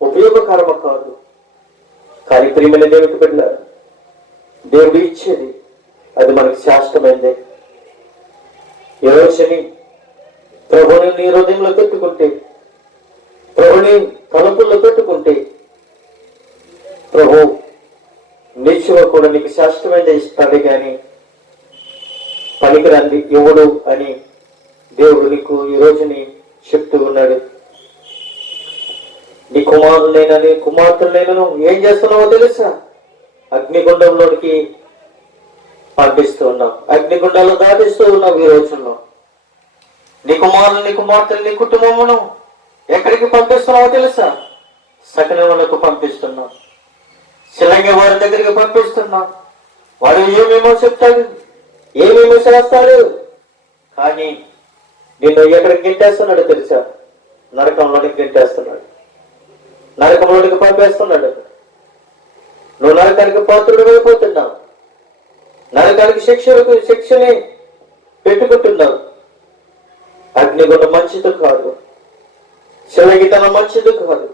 ఉపయోగకరమ కాదు. కానీ ప్రియమైన దేవునికి బిడ్డలారా, దేవుడు ఇచ్చేది అది మనకి శాశ్వతమైందే. ఈ రోజుని ప్రభుని నీ హృదయంలో పెట్టుకుంటే, ప్రభుని తలుపుల్లో పెట్టుకుంటే ప్రభు నిత్యము కూడా నీకు శాశ్వతమైనది ఇస్తాడు కానీ పనికిరాంది ఇవ్వడు అని దేవుడు నీకు ఈ రోజుని చెప్తూ ఉన్నాడు. నీ కుమారులైనా నీ కుమార్తెలైనా ఏం చేస్తున్నావో తెలుసా? అగ్నిగుండంలోనికి పంపిస్తూ ఉన్నావు, అగ్నిగుండాలు దాటిస్తూ ఉన్నావు. ఈ రోజుల్లో నీ కుమారులు నీ కుమార్తెలు నీ కుటుంబమును ఎక్కడికి పంపిస్తున్నావో తెలుసా? సకలములకు పంపిస్తున్నావు, శిలంగ వారి దగ్గరికి పంపిస్తున్నావు. వాడు ఏమేమో చెప్తాడు, ఏమేమో చేస్తాడు, కానీ నిన్ను ఎక్కడికి గెంటేస్తున్నాడు తెలుసా? నరకంలోనికి గెంటేస్తున్నాడు, నరకంలోనికి పంపేస్తున్నాడు. నువ్వు నరకానికి పాత్రుడు అయిపోతున్నావు, నరకానికి శిక్షని పెట్టుకుంటున్నావు. అగ్నిగుండం మంచిది కాదు, శిలగితనం మంచిది కాదు,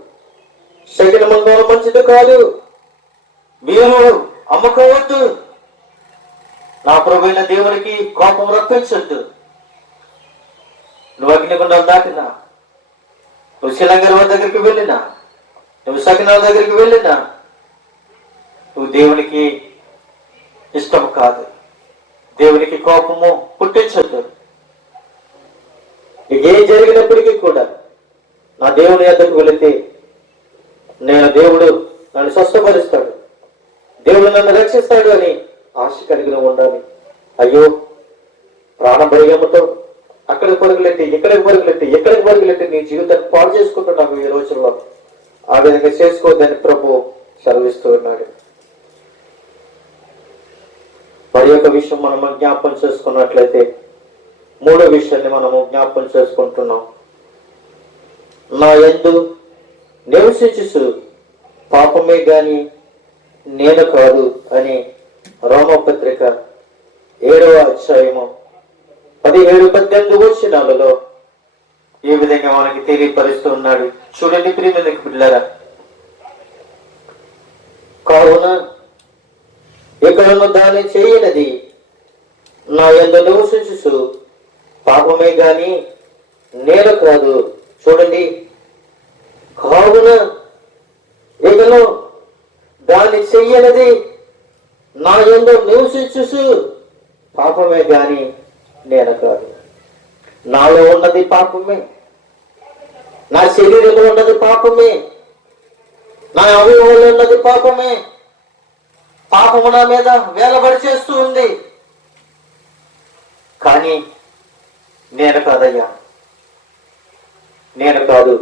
శగిన మందం మంచిది కాదు. మీరు అమ్ముకోవద్దు, నా ప్రభువైన దేవునికి కోపం రప్పించొద్దు. నువ్వు అగ్నిగుండాలు దాటినా, నువ్వు శిలంగర దగ్గరికి వెళ్ళినా, నువ్వు సకినాల దగ్గరికి వెళ్ళినా నువ్వు దేవునికి ఇష్టం కాదు, దేవునికి కోపము పుట్టించొద్దు. నీకేం జరిగినప్పటికీ కూడా నా దేవుని యొద్దకు వెళితే దేవుడు నన్ను స్వస్థపరుస్తాడు, దేవుడు నన్ను రక్షిస్తాడు అని ఆశ కలిగి ఉండాలి. అయ్యో ప్రాణ భయంతో అక్కడికి పరుగులెట్టి ఇక్కడికి పరుగులెట్టి ఎక్కడికి పరుగులెట్టి నీ జీవితాన్ని పాడు చేసుకుంటున్నావు ఈ రోజుల్లో. ఆ విధంగా చేసుకోవద్దని ప్రభు సెలవిస్తూ ఉన్నాడు. మరి ఒక విషయం మనం జ్ఞాపకం చేసుకున్నట్లయితే, మూడో విషయాన్ని మనము జ్ఞాపకం చేసుకుంటున్నాం. నా యందు నివసించు పాపమే గాని నేను కాదు అని రోమపత్రిక 7వ అధ్యాయము 17-18 వచనాలలో ఈ విధంగా మనకి తెలియపరుస్తూ ఉన్నాడు. చూడండి ప్రియమైన బిడ్డలారా, కావున ఇకను దాన్ని చేయనది నా యందు నివసించు పాపమే గాని నేను కాదు. చూడండి, కావున ఇకను దాన్ని చెయ్యనది నా యందు నివసించు పాపమే గాని నేను కాదు. నాలో ఉన్నది పాపమే, నా శరీరంలో ఉన్నది పాపమే, నా అవయవంలో ఉన్నది పాపమే. పాపము నా మీద వేలబడి చేస్తూ ఉంది, కానీ నేను కాదయ్యా, నేను కాదు.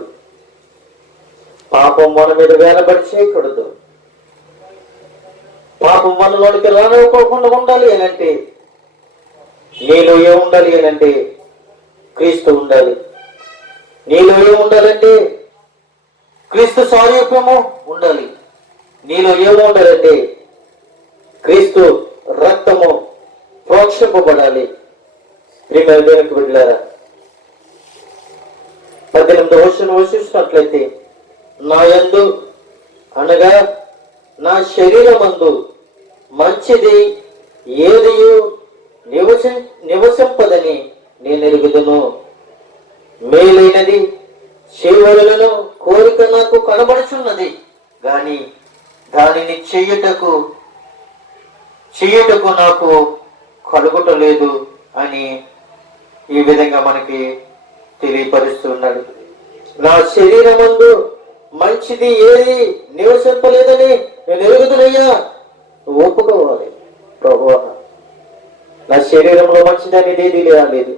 పాపం మన మీద వేలబడి చేయకూడదు. పాపం మనలోనికి రానివ్వకుండా ఉండాలి అనంటే నీలో ఏముండాలి అనంటే క్రీస్తు ఉండాలి. నీలో ఏముండాలంటే క్రీస్తు సారూప్యము ఉండాలి. నీలో ఏమో ఉండాలంటే క్రీస్తు రక్తము ప్రోక్షింపబడాలి. ప్రియమైన దేవునికి బిడ్డలారా, 18వ వచనం చూసినట్లయితే, నా యందు అనగా నా శరీరమందు మంచిది ఏది నివసింపదని నేను ఎరుగుదును. మేలైనది చేయవలెనను కోరిక నాకు కనబడుచున్నది, గాని దానిని చెయ్యుటకు నాకు కలుగుటలేదు అని ఈ విధంగా మనకి తెలియపరుస్తున్నాడు. నా శరీరమందు మంచిది ఏది నివసింపలేదని నేను ఎరుగుదునయ్యా. ఒప్పుకోవాలి, ప్రభువా నా శరీరంలో మంచిది అనేది ఏది లేదు.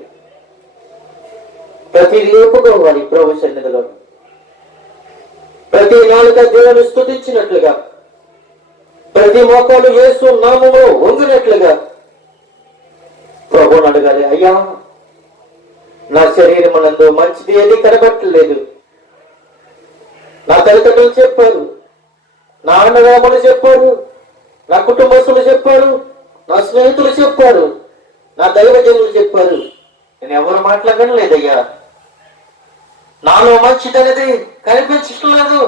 ప్రతిదీ ఒప్పుకోవాలి ప్రభు సన్నిధిలో. ప్రతి నాలుక దేవుని స్తుతించినట్లుగా, ప్రతి మోకాలు యేసు నామములో వంగినట్లుగా ప్రభువుని అడగాలి. అయ్యా, నా శరీరమునందు మంచిది ఏది కనబట్టలేదు. నా తల్లిదండ్రులు చెప్పారు, నా అన్నదమ్ములు చెప్పారు, నా కుటుంబస్తులు చెప్పారు, నా స్నేహితులు చెప్పారు, నా దైవజనులు చెప్పారు. నేను ఎవరు మాట్లాడడం లేదయ్యా. నాలో మంచిది అనేది కనిపించడం లేదు.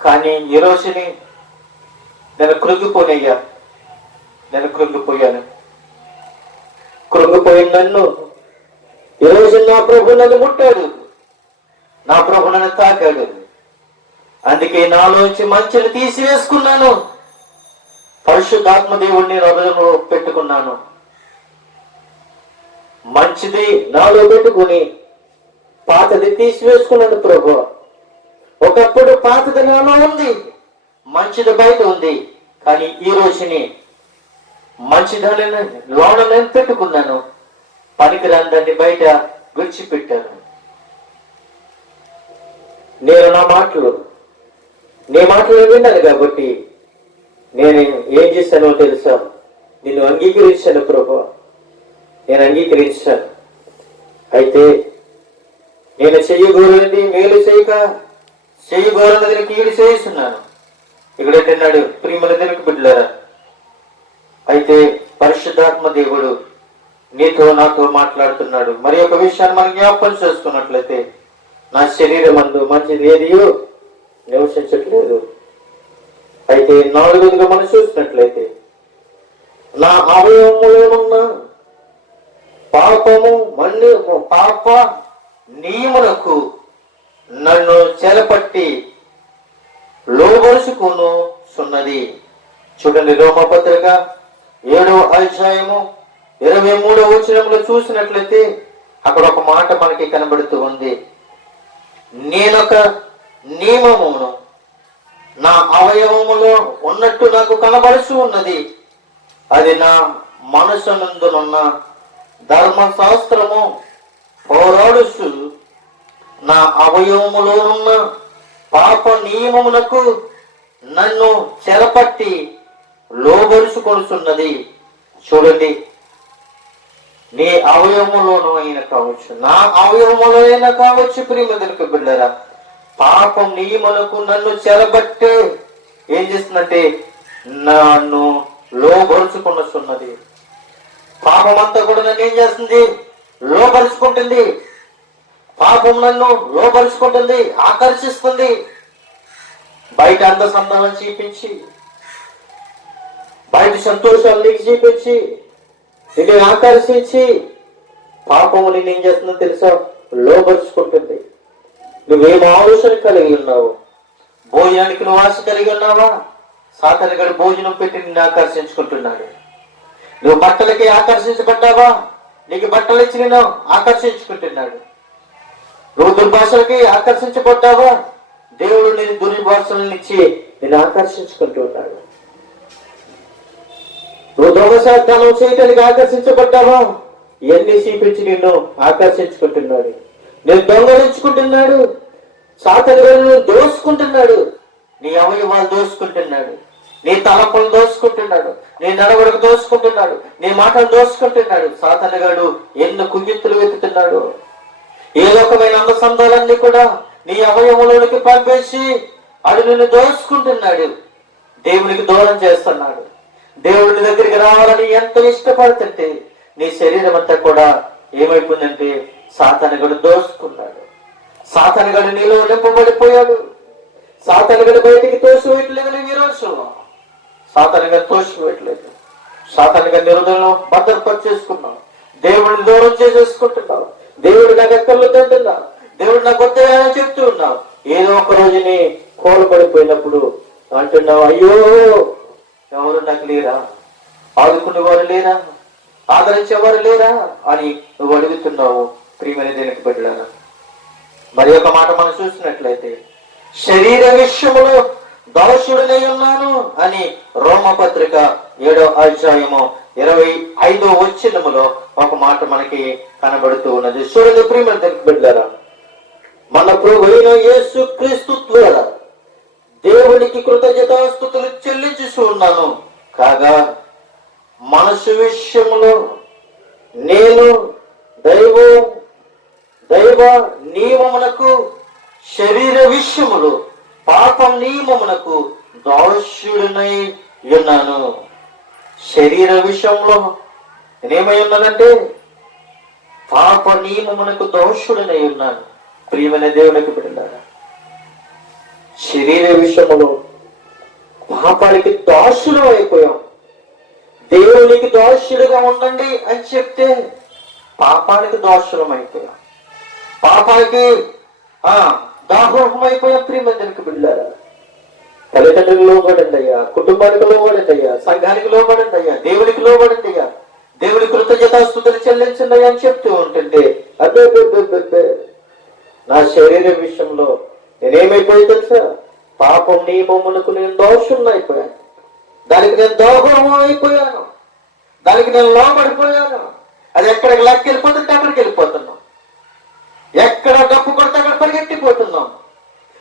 కానీ ఈ రోజుని నేను కృంగిపోనయ్యా, నేను కృంగిపోయాను. కృంగిపోయిన నన్ను ఈరోజు నా ప్రభు నన్ను ముట్టాడు, నా ప్రభు నన్ను తాకాడు. అందుకే నాలోంచి మంచిని తీసివేసుకున్నాను. పరిశుద్ధాత్మ దేవుణ్ణి హృదయంలో పెట్టుకున్నాను. మంచిది నాలో పెట్టుకుని పాతది తీసివేసుకున్నాను. ప్రభు, ఒకప్పుడు పాతది నాలో ఉంది, మంచిది బయట ఉంది. కానీ ఈ రోజుని మంచిదాన్ని లోన నేను పెట్టుకున్నాను, పనికిరాని దాన్ని బయట విడిచిపెట్టాను. నేను నీ మాటలు విన్నాను కాబట్టి నేను ఏం చేశానో తెలుసా? నిన్ను అంగీకరించాను ప్రభు, నేను అంగీకరించాను. అయితే నేను చెయ్యగోరనిది మేలు చేయక చెయ్యగోరన్నది కీడు చేస్తున్నాను. ఇక్కడ తిన్నాడు ప్రియముల దేవునికి బిడ్డలారా. అయితే పరిశుద్ధాత్మ దేవుడు నీతో నాతో మాట్లాడుతున్నాడు. మరి ఒక విషయాన్ని మనం జ్ఞాపకం చేసుకున్నట్లయితే, నా శరీరం అందు మంచిది ఏదియో నివసించట్లేదు. అయితే 4వదిగా మనం చూసినట్లయితే, నా అవయవములో ఉన్న పాప నియమునకు నన్ను చెరపట్టి లోబరుచుకును సున్నది. చూడండి, రోమపత్రిక 7వ అధ్యాయము 23వ వచనంలో చూసినట్లయితే అక్కడ ఒక మాట మనకి కనబడుతూ ఉంది. నేనొక నియమమును నా అవయవములో ఉన్నట్టు నాకు కనబడుచు ఉన్నది. అది నా మనసునందునున్న ధర్మశాస్త్రము పోరాడుచు నా అవయవములోనున్న పాప నియమమునకు నన్ను చెరపట్టి లోబరుచుకొనుచున్నది. చూడండి, నీ అవయవములోనూ అయినా కావచ్చు, నా అవయవములో అయినా కావచ్చు, ప్రియమదులకు బిడ్డరా, పాపం నియమునకు నన్ను చెరబట్టే ఏం చేస్తుందంటే నన్ను లోబరుచుకొనుచున్నది. పాపం అంతా కూడా నన్ను ఏం చేస్తుంది? లోబరుచుకుంటుంది. పాపం నన్ను లోబరుచుకుంటుంది, ఆకర్షిస్తుంది. బయట అందసందాలను చూపించి, బయట సంతోషాలు నీకు చూపించి, నిన్ను ఆకర్షించి పాపము నిన్ను ఏం చేస్తుందో తెలుసా? లోబరుచుకుంటుంది. నువ్వేం ఆలోచన కలిగి ఉన్నావు? భోజనానికి నువ్వు ఆశ కలిగి ఉన్నావా? సాతాను గడి భోజనం పెట్టి నిన్ను ఆకర్షించుకుంటున్నాడు. నువ్వు బట్టలకి ఆకర్షించబడ్డావా? నీకు బట్టలు ఇచ్చి నేను ఆకర్షించుకుంటున్నాడు. నువ్వు దుర్భాషలకి ఆకర్షించబడ్డావా? దేవుడు నేను దుర్భాషలను ఇచ్చి నేను ఆకర్షించుకుంటున్నాడు. నువ్వు దొంగసాధనం చేయటానికి ఆకర్షించబడ్డావా? ఇవన్నీ చూపించి నిన్ను ఆకర్షించుకుంటున్నాడు. నేను దొంగలించుకుంటున్నాడు. సాతాను దోసుకుంటున్నాడు. నీ అవయవాలు దోసుకుంటున్నాడు, నీ తలపులు దోసుకుంటున్నాడు, నీ నడవడికి దోసుకుంటున్నాడు, నీ మాటలు దోసుకుంటున్నాడు. సాతానుగాడు ఎన్ని కుయ్యెత్తులు వెతుకుతున్నాడు. ఏ లోకమైన అందసందాలన్నీ కూడా నీ అవయవంలోనికి పంపేసి అది నిన్ను దోచుకుంటున్నాడు, దేవునికి దూరం చేస్తున్నాడు. దేవుడి దగ్గరికి రావాలని ఎంత ఇష్టపడుతుంటే నీ శరీరం అంతా కూడా ఏమైపోయిందంటే సాతానుగాడు దోచుకున్నాడు. సాతానుగాడు నీలో నింపబడిపోయాడు. సాతానుగాడు బయటికి తోసివేయట్లేదు. నువ్వు ఈరోజు సాతానుగాడు తోసివేయట్లేదు. సాతానుగాడి నిరోధంలో భద్రపరిచేసుకున్నావు. దేవుడిని దూరం చేసేసుకుంటున్నావు. దేవుడు నాకు ఎక్కర్లు తింటున్నావు, దేవుడు నాకు వద్దని చెప్తూ ఉన్నావు. ఏదో ఒక రోజుని కోలపడిపోయినప్పుడు అంటున్నావు, అయ్యో ఎవరు నాకు లేరా, ఆదుకునేవారు లేరా, ఆదరించేవారు లేరా అని నువ్వు అడుగుతున్నావు. ప్రియమైన దేనికి బిడ్డలారా, మరి ఒక మాట మనం చూసినట్లయితే శరీర విషయంలో దోషుడినై ఉన్నాను అని రోమపత్రిక 7వ అధ్యాయము 25వ వచనములో ఒక మాట మనకి కనబడుతూ ఉన్నది. చూడండి ప్రియమైన దేనికి బిడ్డలారా, మన ప్రభువైన యేసు క్రీస్తు ద్వారా దేవునికి కృతజ్ఞతాస్తుతులు చెల్లించుతూ ఉన్నాను. కాగా మనసు విషయంలో నేను దైవ నియమమునకు, శరీర విషయములు పాపం నియమమునకు దోషుడినై ఉన్నాను. శరీర విషయంలో నేనేమై ఉన్నానంటే పాప నియమమునకు దోషుడినై ఉన్నాను. ప్రియమైన దేవునికి బిడ్డలారా, శరీర విషయంలో పాపానికి దోషులు అయిపోయాం. దేవునికి దోషులుగా ఉండండి అని చెప్తే పాపానికి దోషులం అయిపోయాం. పాపానికి దాహోహం అయిపోయాం. ప్రియమైన దేవునికి బిడ్డలారా, తల్లిదండ్రులకు లోబడండి అయ్యా, కుటుంబానికి లోబడండి అయ్యా, సంఘానికి లోబడండి అయ్యా, దేవునికి లోబడండి అయ్యా, దేవుని కృతజ్ఞతాస్తుతులు చెల్లించండి అని చెప్తూ ఉంటుంటే అబ్బే నా శరీర విషయంలో నేనేమైపోయి తెలుసా, పాపం నియమమునకు నేను దోషులను అయిపోయాను. దానికి నేను దోహం అయిపోయాను. దానికి నేను లోబడిపోయాను. అది ఎక్కడికి లెక్క వెళ్ళిపోతుంటే అక్కడికి వెళ్ళిపోతున్నాం. ఎక్కడ డప్పు కొడితే అక్కడ పరిగెట్టిపోతున్నాం.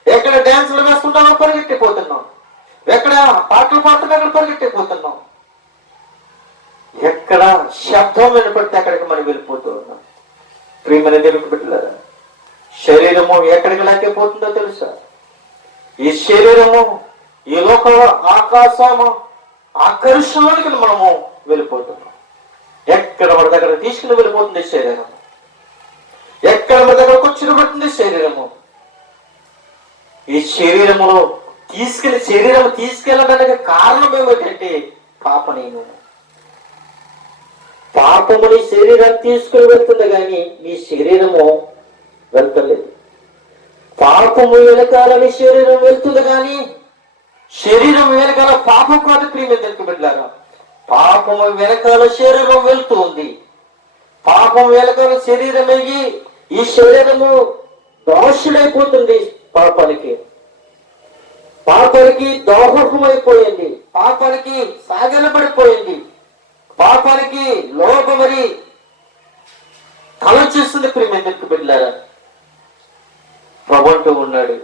ఎక్కడ డ్యాన్సులు వేస్తుంటామో పరిగెట్టిపోతున్నాం. ఎక్కడ పాటలు పాడుతుంటే అక్కడ పరిగెట్టిపోతున్నాం. ఎక్కడ శబ్దం వినపడితే అక్కడికి మనం వెళ్ళిపోతూ ఉన్నాం. ప్రియమైన దేవునికి బిడ్డలారా, శరీరము ఎక్కడికి లేకపోతుందో తెలుసా? ఈ శరీరము ఈ లోక ఆకాశము ఆకర్షణలోనికి మనము వెళ్ళిపోతున్నాం. ఎక్కడ మన దగ్గర తీసుకుని వెళ్ళిపోతుంది శరీరం. ఎక్కడ మన దగ్గర కూర్చుని పడుతుంది శరీరము. ఈ శరీరములో శరీరం తీసుకెళ్ళడానికి కారణం ఏమిటంటే పాప నియమము. పాపముని శరీరాన్ని తీసుకుని వెళ్తుంది కానీ నీ శరీరము వెళ్తలేదు. పాపము వెనకాలని శరీరం వెళ్తుంది కానీ శరీరం వెనకాల పాపం కాదు. ప్రియమైన దేవునికి బిడ్డలారా, పాపము వెనకాల శరీరం వెళ్తూ ఉంది. పాపం వెనకాల శరీరం అయ్యి ఈ శరీరము దోషులైపోతుంది. పాపానికి దోహమైపోయింది. పాపానికి సాగలబడిపోయింది. పాపానికి లోపమరి తలచేస్తుంది. ప్రియమైన దేవునికి బిడ్డలారా, ప్రవంటూ ఉన్నాడు.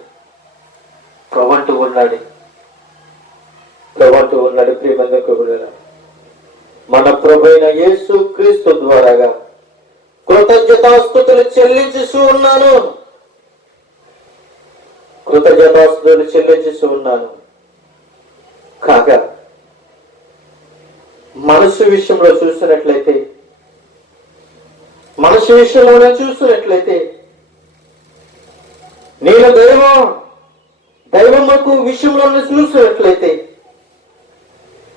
ప్రియమైన దేవునికి బిడ్డలారా, మన ప్రభువైన యేసు క్రీస్తు ద్వారాగా కృతజ్ఞతాస్తుతులు చెల్లించుతూ ఉన్నాను. కాగా మనసు విషయంలో చూసినట్లయితే నేను దైవముకు విషయంలో చూసినట్లయితే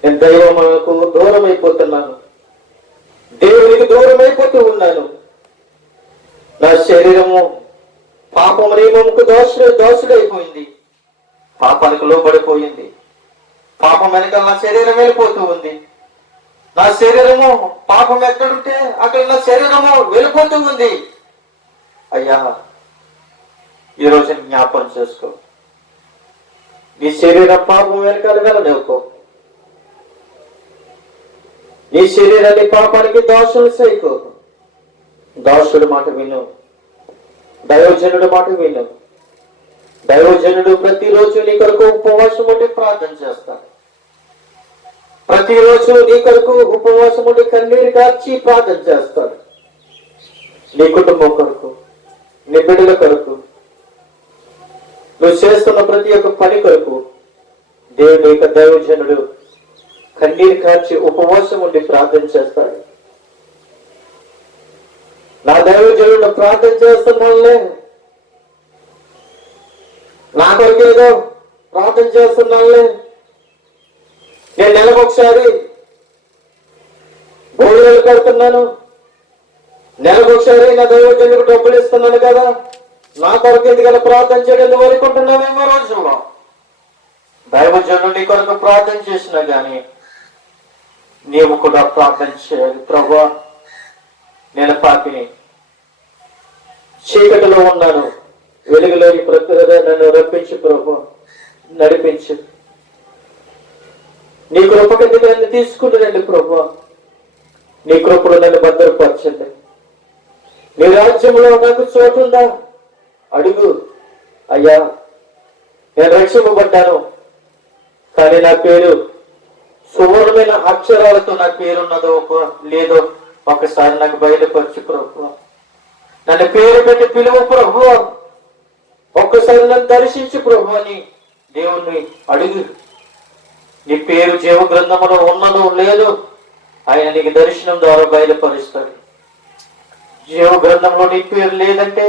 నేను దైవముకు దూరం అయిపోతున్నాను. దేవునికి దూరం అయిపోతూ ఉన్నాను. నా శరీరము పాపము నియమముకు దోషుడైపోయింది. పాపానికి లోబడిపోయింది. పాపం వెనకాల నా శరీరం వెళ్ళిపోతూ ఉంది. నా శరీరము పాపం ఎక్కడుంటే అక్కడ నా శరీరము వెళ్ళిపోతూ ఉంది. అయ్యా, ఈరోజు జ్ఞాపకం చేసుకో. నీ శరీరం పాపం వెనకాల వెళ్ళనివ్వకో. నీ శరీరాన్ని పాపానికి దోషులు చేయకో. దాసుడు మాట విను, దైవజనుడు మాట విను. దైవజనుడు ప్రతిరోజు నీ కొరకు ఉపవాసం ఉండి ప్రార్థన చేస్తాడు. ప్రతిరోజు నీ కొరకు ఉపవాసం ఉండి కన్నీరు కార్చి ప్రార్థన చేస్తాడు. నీ కుటుంబం కొరకు, నీ బిడ్డల కొరకు, నువ్వు చేస్తున్న ప్రతి ఒక్క పని కొరకు దేవుని యొక్క దైవజనుడు కన్నీరు కార్చి ఉపవాసం ఉండి ప్రార్థన చేస్తాడు. నా దైవజనుడు ప్రార్థన చేస్తున్నానులే, నా కొరకు ఏదో ప్రార్థన చేస్తున్నానులే, నేను నెలకొకసారి భోజనాలు కడుతున్నాను, నెలకొకసారి నా దైవజనుడికి డబ్బులు ఇస్తున్నాను కదా, నా కొరకు ఎందుకలా ప్రార్థన చేయడం నువ్వు అనుకుంటున్నావేమో రోజుల్లో. దైవజనుడు నీ కొరకు ప్రార్థన చేసినా కానీ నీవు కూడా ప్రార్థన చేయాలి. ప్రభువా, నేను పాపిని, చీకటిలో ఉన్నాను, వెలుగులోని ప్రక్రియ నన్ను రప్పించు ప్రభు, నడిపించు. నీ కృప కిందకి నన్ను తీసుకుని రండి ప్రభు, నీ కృపలో నన్ను భద్రపరచండి. నీ రాజ్యంలో నాకు చోటుందా అడుగు. అయ్యా, నేను రక్షింపబడ్డాను, కానీ నా పేరు సువర్ణమైన అక్షరాలతో నా పేరున్నదో లేదో ఒకసారి నాకు బయలుపరచు ప్రభు. నన్ను పేరు పెట్టి పిలువు ప్రభు, ఒక్కసారి నన్ను దర్శించు ప్రభు అని దేవుణ్ణి అడుగు. నీ పేరు జీవ గ్రంథంలో ఉన్నదో లేదో ఆయన నీకు దర్శనం ద్వారా బయలుపరుస్తాడు. జీవ గ్రంథంలో నీ పేరు లేదంటే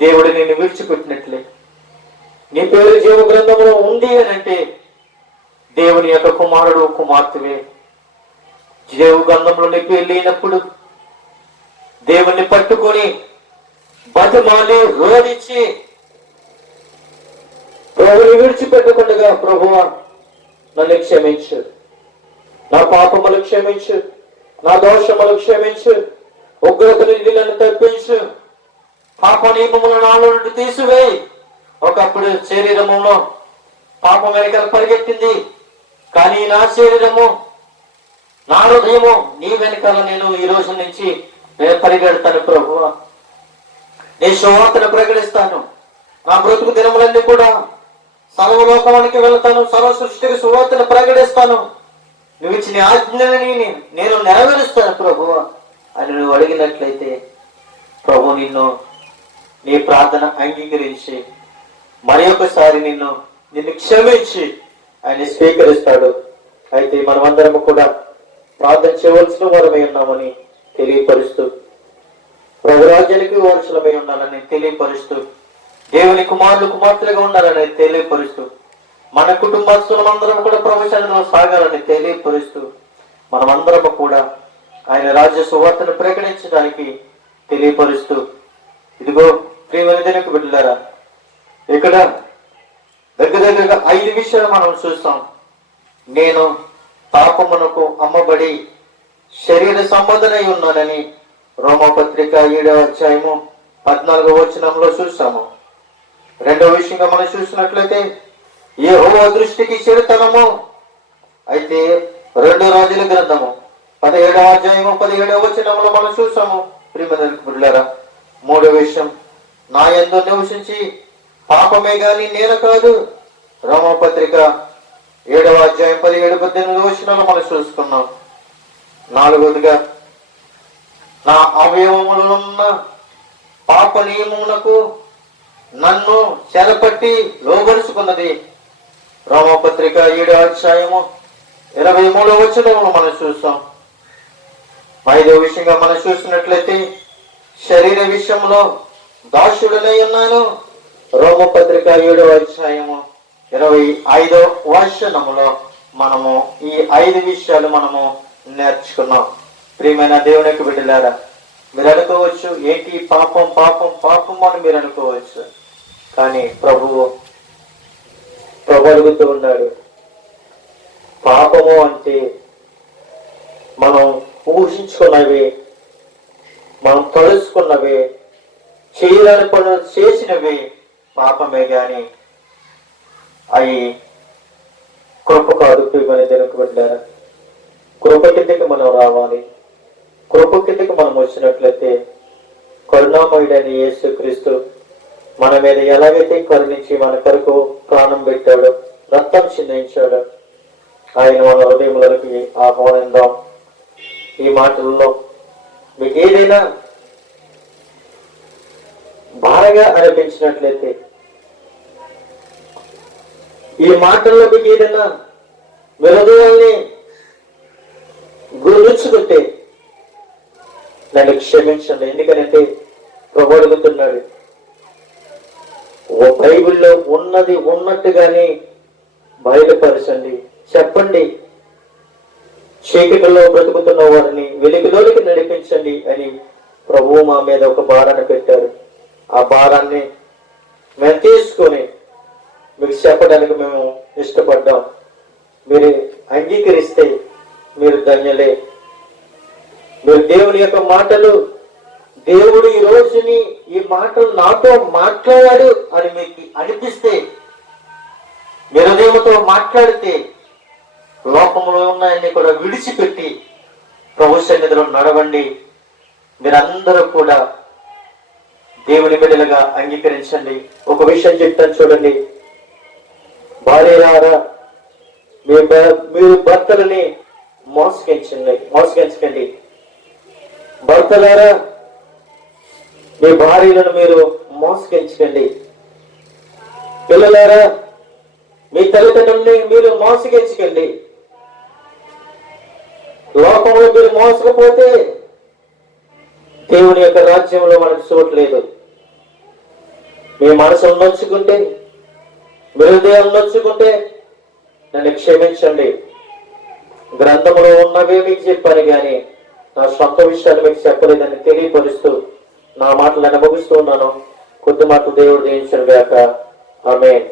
దేవుడు నిన్ను విడిచిపెట్టినట్లే. నీ పేరు జీవ గ్రంథంలో ఉంది అని అంటే దేవుని యొక్క కుమారుడు కుమార్తెవే. జీవ గ్రంథంలో నీ పేరు లేనప్పుడు దేవుణ్ణి పట్టుకొని బతిమాలి రోధించి ప్రభుని విడిచిపెట్టకుండా ప్రభువా నన్ను క్షమించు, నా పాపములు క్షమించు, నా దోషములు క్షమించు, ఉగ్రత నుండి నన్ను తప్పించు, పాప నియమములను నాలో నుండి తీసివేయి. ఒకప్పుడు శరీరములో పాపం వెనకాల పరిగెత్తింది, కానీ నా శరీరము నా హృదయము నీ వెనకాల నేను ఈ రోజు నుంచి పరిగెడతాను ప్రభువా. నీ సువార్తను ప్రకటిస్తాను. నా బ్రతుకు దినములన్నీ కూడా సర్వలోకానికి వెళ్తాను, సర్వ సృష్టికి సువార్తను ప్రకటిస్తాను. నువ్వు ఇచ్చిన ఆజ్ఞని నేను నెరవేరుస్తాను ప్రభువా అని నువ్వు అడిగినట్లయితే ప్రభు నిన్ను నీ ప్రార్థన అంగీకరించి మరి ఒకసారి నిన్ను క్షమించి ఆయన స్వీకరిస్తాడు. అయితే మనమందరము కూడా ప్రార్థన చేయవలసిన వారమై ఉన్నామని తెలియపరుస్తూ, ప్రభు రాజ్యానికి వారసులమై ఉండాలని తెలియపరుస్తూ, దేవుని కుమారులు కుమార్తెలుగా ఉండాలని తెలియపరుస్తూ, మన కుటుంబస్తులందరం కూడా ప్రభు సన్నిధిలో సాగాలని తెలియపరుస్తూ, మనమందరము కూడా ఆయన రాజ్య సువార్తను ప్రకటించడానికి తెలియపరుస్తూ, ఇదిగో ప్రియమైన దేవునికి బిడ్డలారా, ఇక్కడ దగ్గరగా 5 విషయాలు మనం చూస్తాం. నేను పాపమునకు అమ్మబడి శరీర సంబంధనై ఉన్నానని రోమపత్రిక 7వ అధ్యాయము 14వ వచనంలో చూస్తాము. రెండవ విషయంగా మనం చూసినట్లయితే యెహోవా దృష్టికి చెడుతనము. అయితే 2 రాజుల గ్రంథము 17వ అధ్యాయము 17వ వచనంలో మనం చూసాము. ప్రియమైన బిడ్డలారా, 3వ విషయం, నా యందు నివసించి పాపమే గాని నేను కాదు. రోమపత్రిక 7వ అధ్యాయం 17-18 వచనాలు మనం చూసుకున్నాం. 4వదిగా, నా అవయవములలో ఉన్న పాప నియమములకు నన్ను చెరపట్టి లోబరుచుకున్నది. రోమపత్రిక 7వ అధ్యాయము 23వ వచనంలో మనం చూస్తాం. 5వ విషయంగా మనం చూసినట్లయితే శరీర విషయంలో దాసుడనై ఉన్నాను. రోమపత్రిక 7వ అధ్యాయము 25వ వచనములో మనము ఈ 5 విషయాలు మనము నేర్చుకున్నాం. ప్రియమైన దేవునికి బిడ్డలారా, మీరు అనుకోవచ్చు ఏంటి పాపం పాపం పాపం అని మీరు అనుకోవచ్చు. కానీ ప్రభు అడుగుతూ ఉన్నాడు, పాపము అంటే మనం ఊహించుకున్నవి, మనం తలుసుకున్నవి, చేయలేని పనులు చేసినవి పాపమే గాని అవి కృప కాదు. ప్రియమైన దేవునికి బిడ్డలారా, కృప కిందకి మనం రావాలి. కృప కిందకి మనం వచ్చినట్లయితే కరుణామయుడైన యేసుక్రీస్తు మన మీద ఎలాగైతే కరుణించి మన కొరకు ప్రాణం పెట్టాడో, రక్తం చిందించాడో, ఆయన మన హృదయములకి ఆహ్వానిద్దాం. ఈ మాటల్లో మీకు ఏదైనా బాగా అనిపించినట్లయితే ఈ మాటల్లో మీకు ఏదైనా మీ హృదయాల్ని గుర్తుంచుకుంటే నన్ను క్షమించండి. ఎందుకనంటే ప్రభు అడుగుతున్నాడు, ఓ బైబిల్లో ఉన్నది ఉన్నట్టుగానే బయలుపరచండి, చెప్పండి. చీకటిలో బ్రతుకుతున్న వారిని వెలుగులోనికి నడిపించండి అని ప్రభువు మా మీద ఒక భారాన్ని పెట్టారు. ఆ భారాన్ని మేము తీసుకొని మీకు చెప్పడానికి మేము ఇష్టపడ్డాం. మీరు అంగీకరిస్తే మీరు ధన్యులే. మీరు దేవుని యొక్క మాటలు, దేవుడు ఈ రోజుని ఈ మాటలు నాతో మాట్లాడాడు అని మీకు అనిపిస్తే, మీ హృదయంతో మాట్లాడితే లోకంలో ఉన్నాయన్ని కూడా విడిచిపెట్టి ప్రభు సన్నిధిలో నడవండి. మీరందరూ కూడా దేవుని బిడ్డలుగా అంగీకరించండి. ఒక విషయం చెప్తాను చూడండి. భార్యలారా, మీరు భర్తలని మోసగించకండి. భర్తలారా, మీ భార్యలను మీరు మోసగించకండి. పిల్లలారా, మీ తల్లిదండ్రుల్ని మీరు మోసగించకండి. లోకంలో మీరు మోసకపోతే దేవుని యొక్క రాజ్యంలో మనకు చోట్లేదు. మీ మనసును నొచ్చుకుంటే, మీ హృదయాలు నొచ్చుకుంటే నన్ను క్షమించండి. గ్రంథంలో ఉన్నవే మీకు చెప్పాను కానీ నా సొంత విషయాలు మీకు చెప్పలేదని తెలియపరుస్తూ నా మాటలు అనుభవిస్తూ ఉన్నాను. కొద్ది మాటలు దేవుడు దీవించను గాక. ఆమేన్.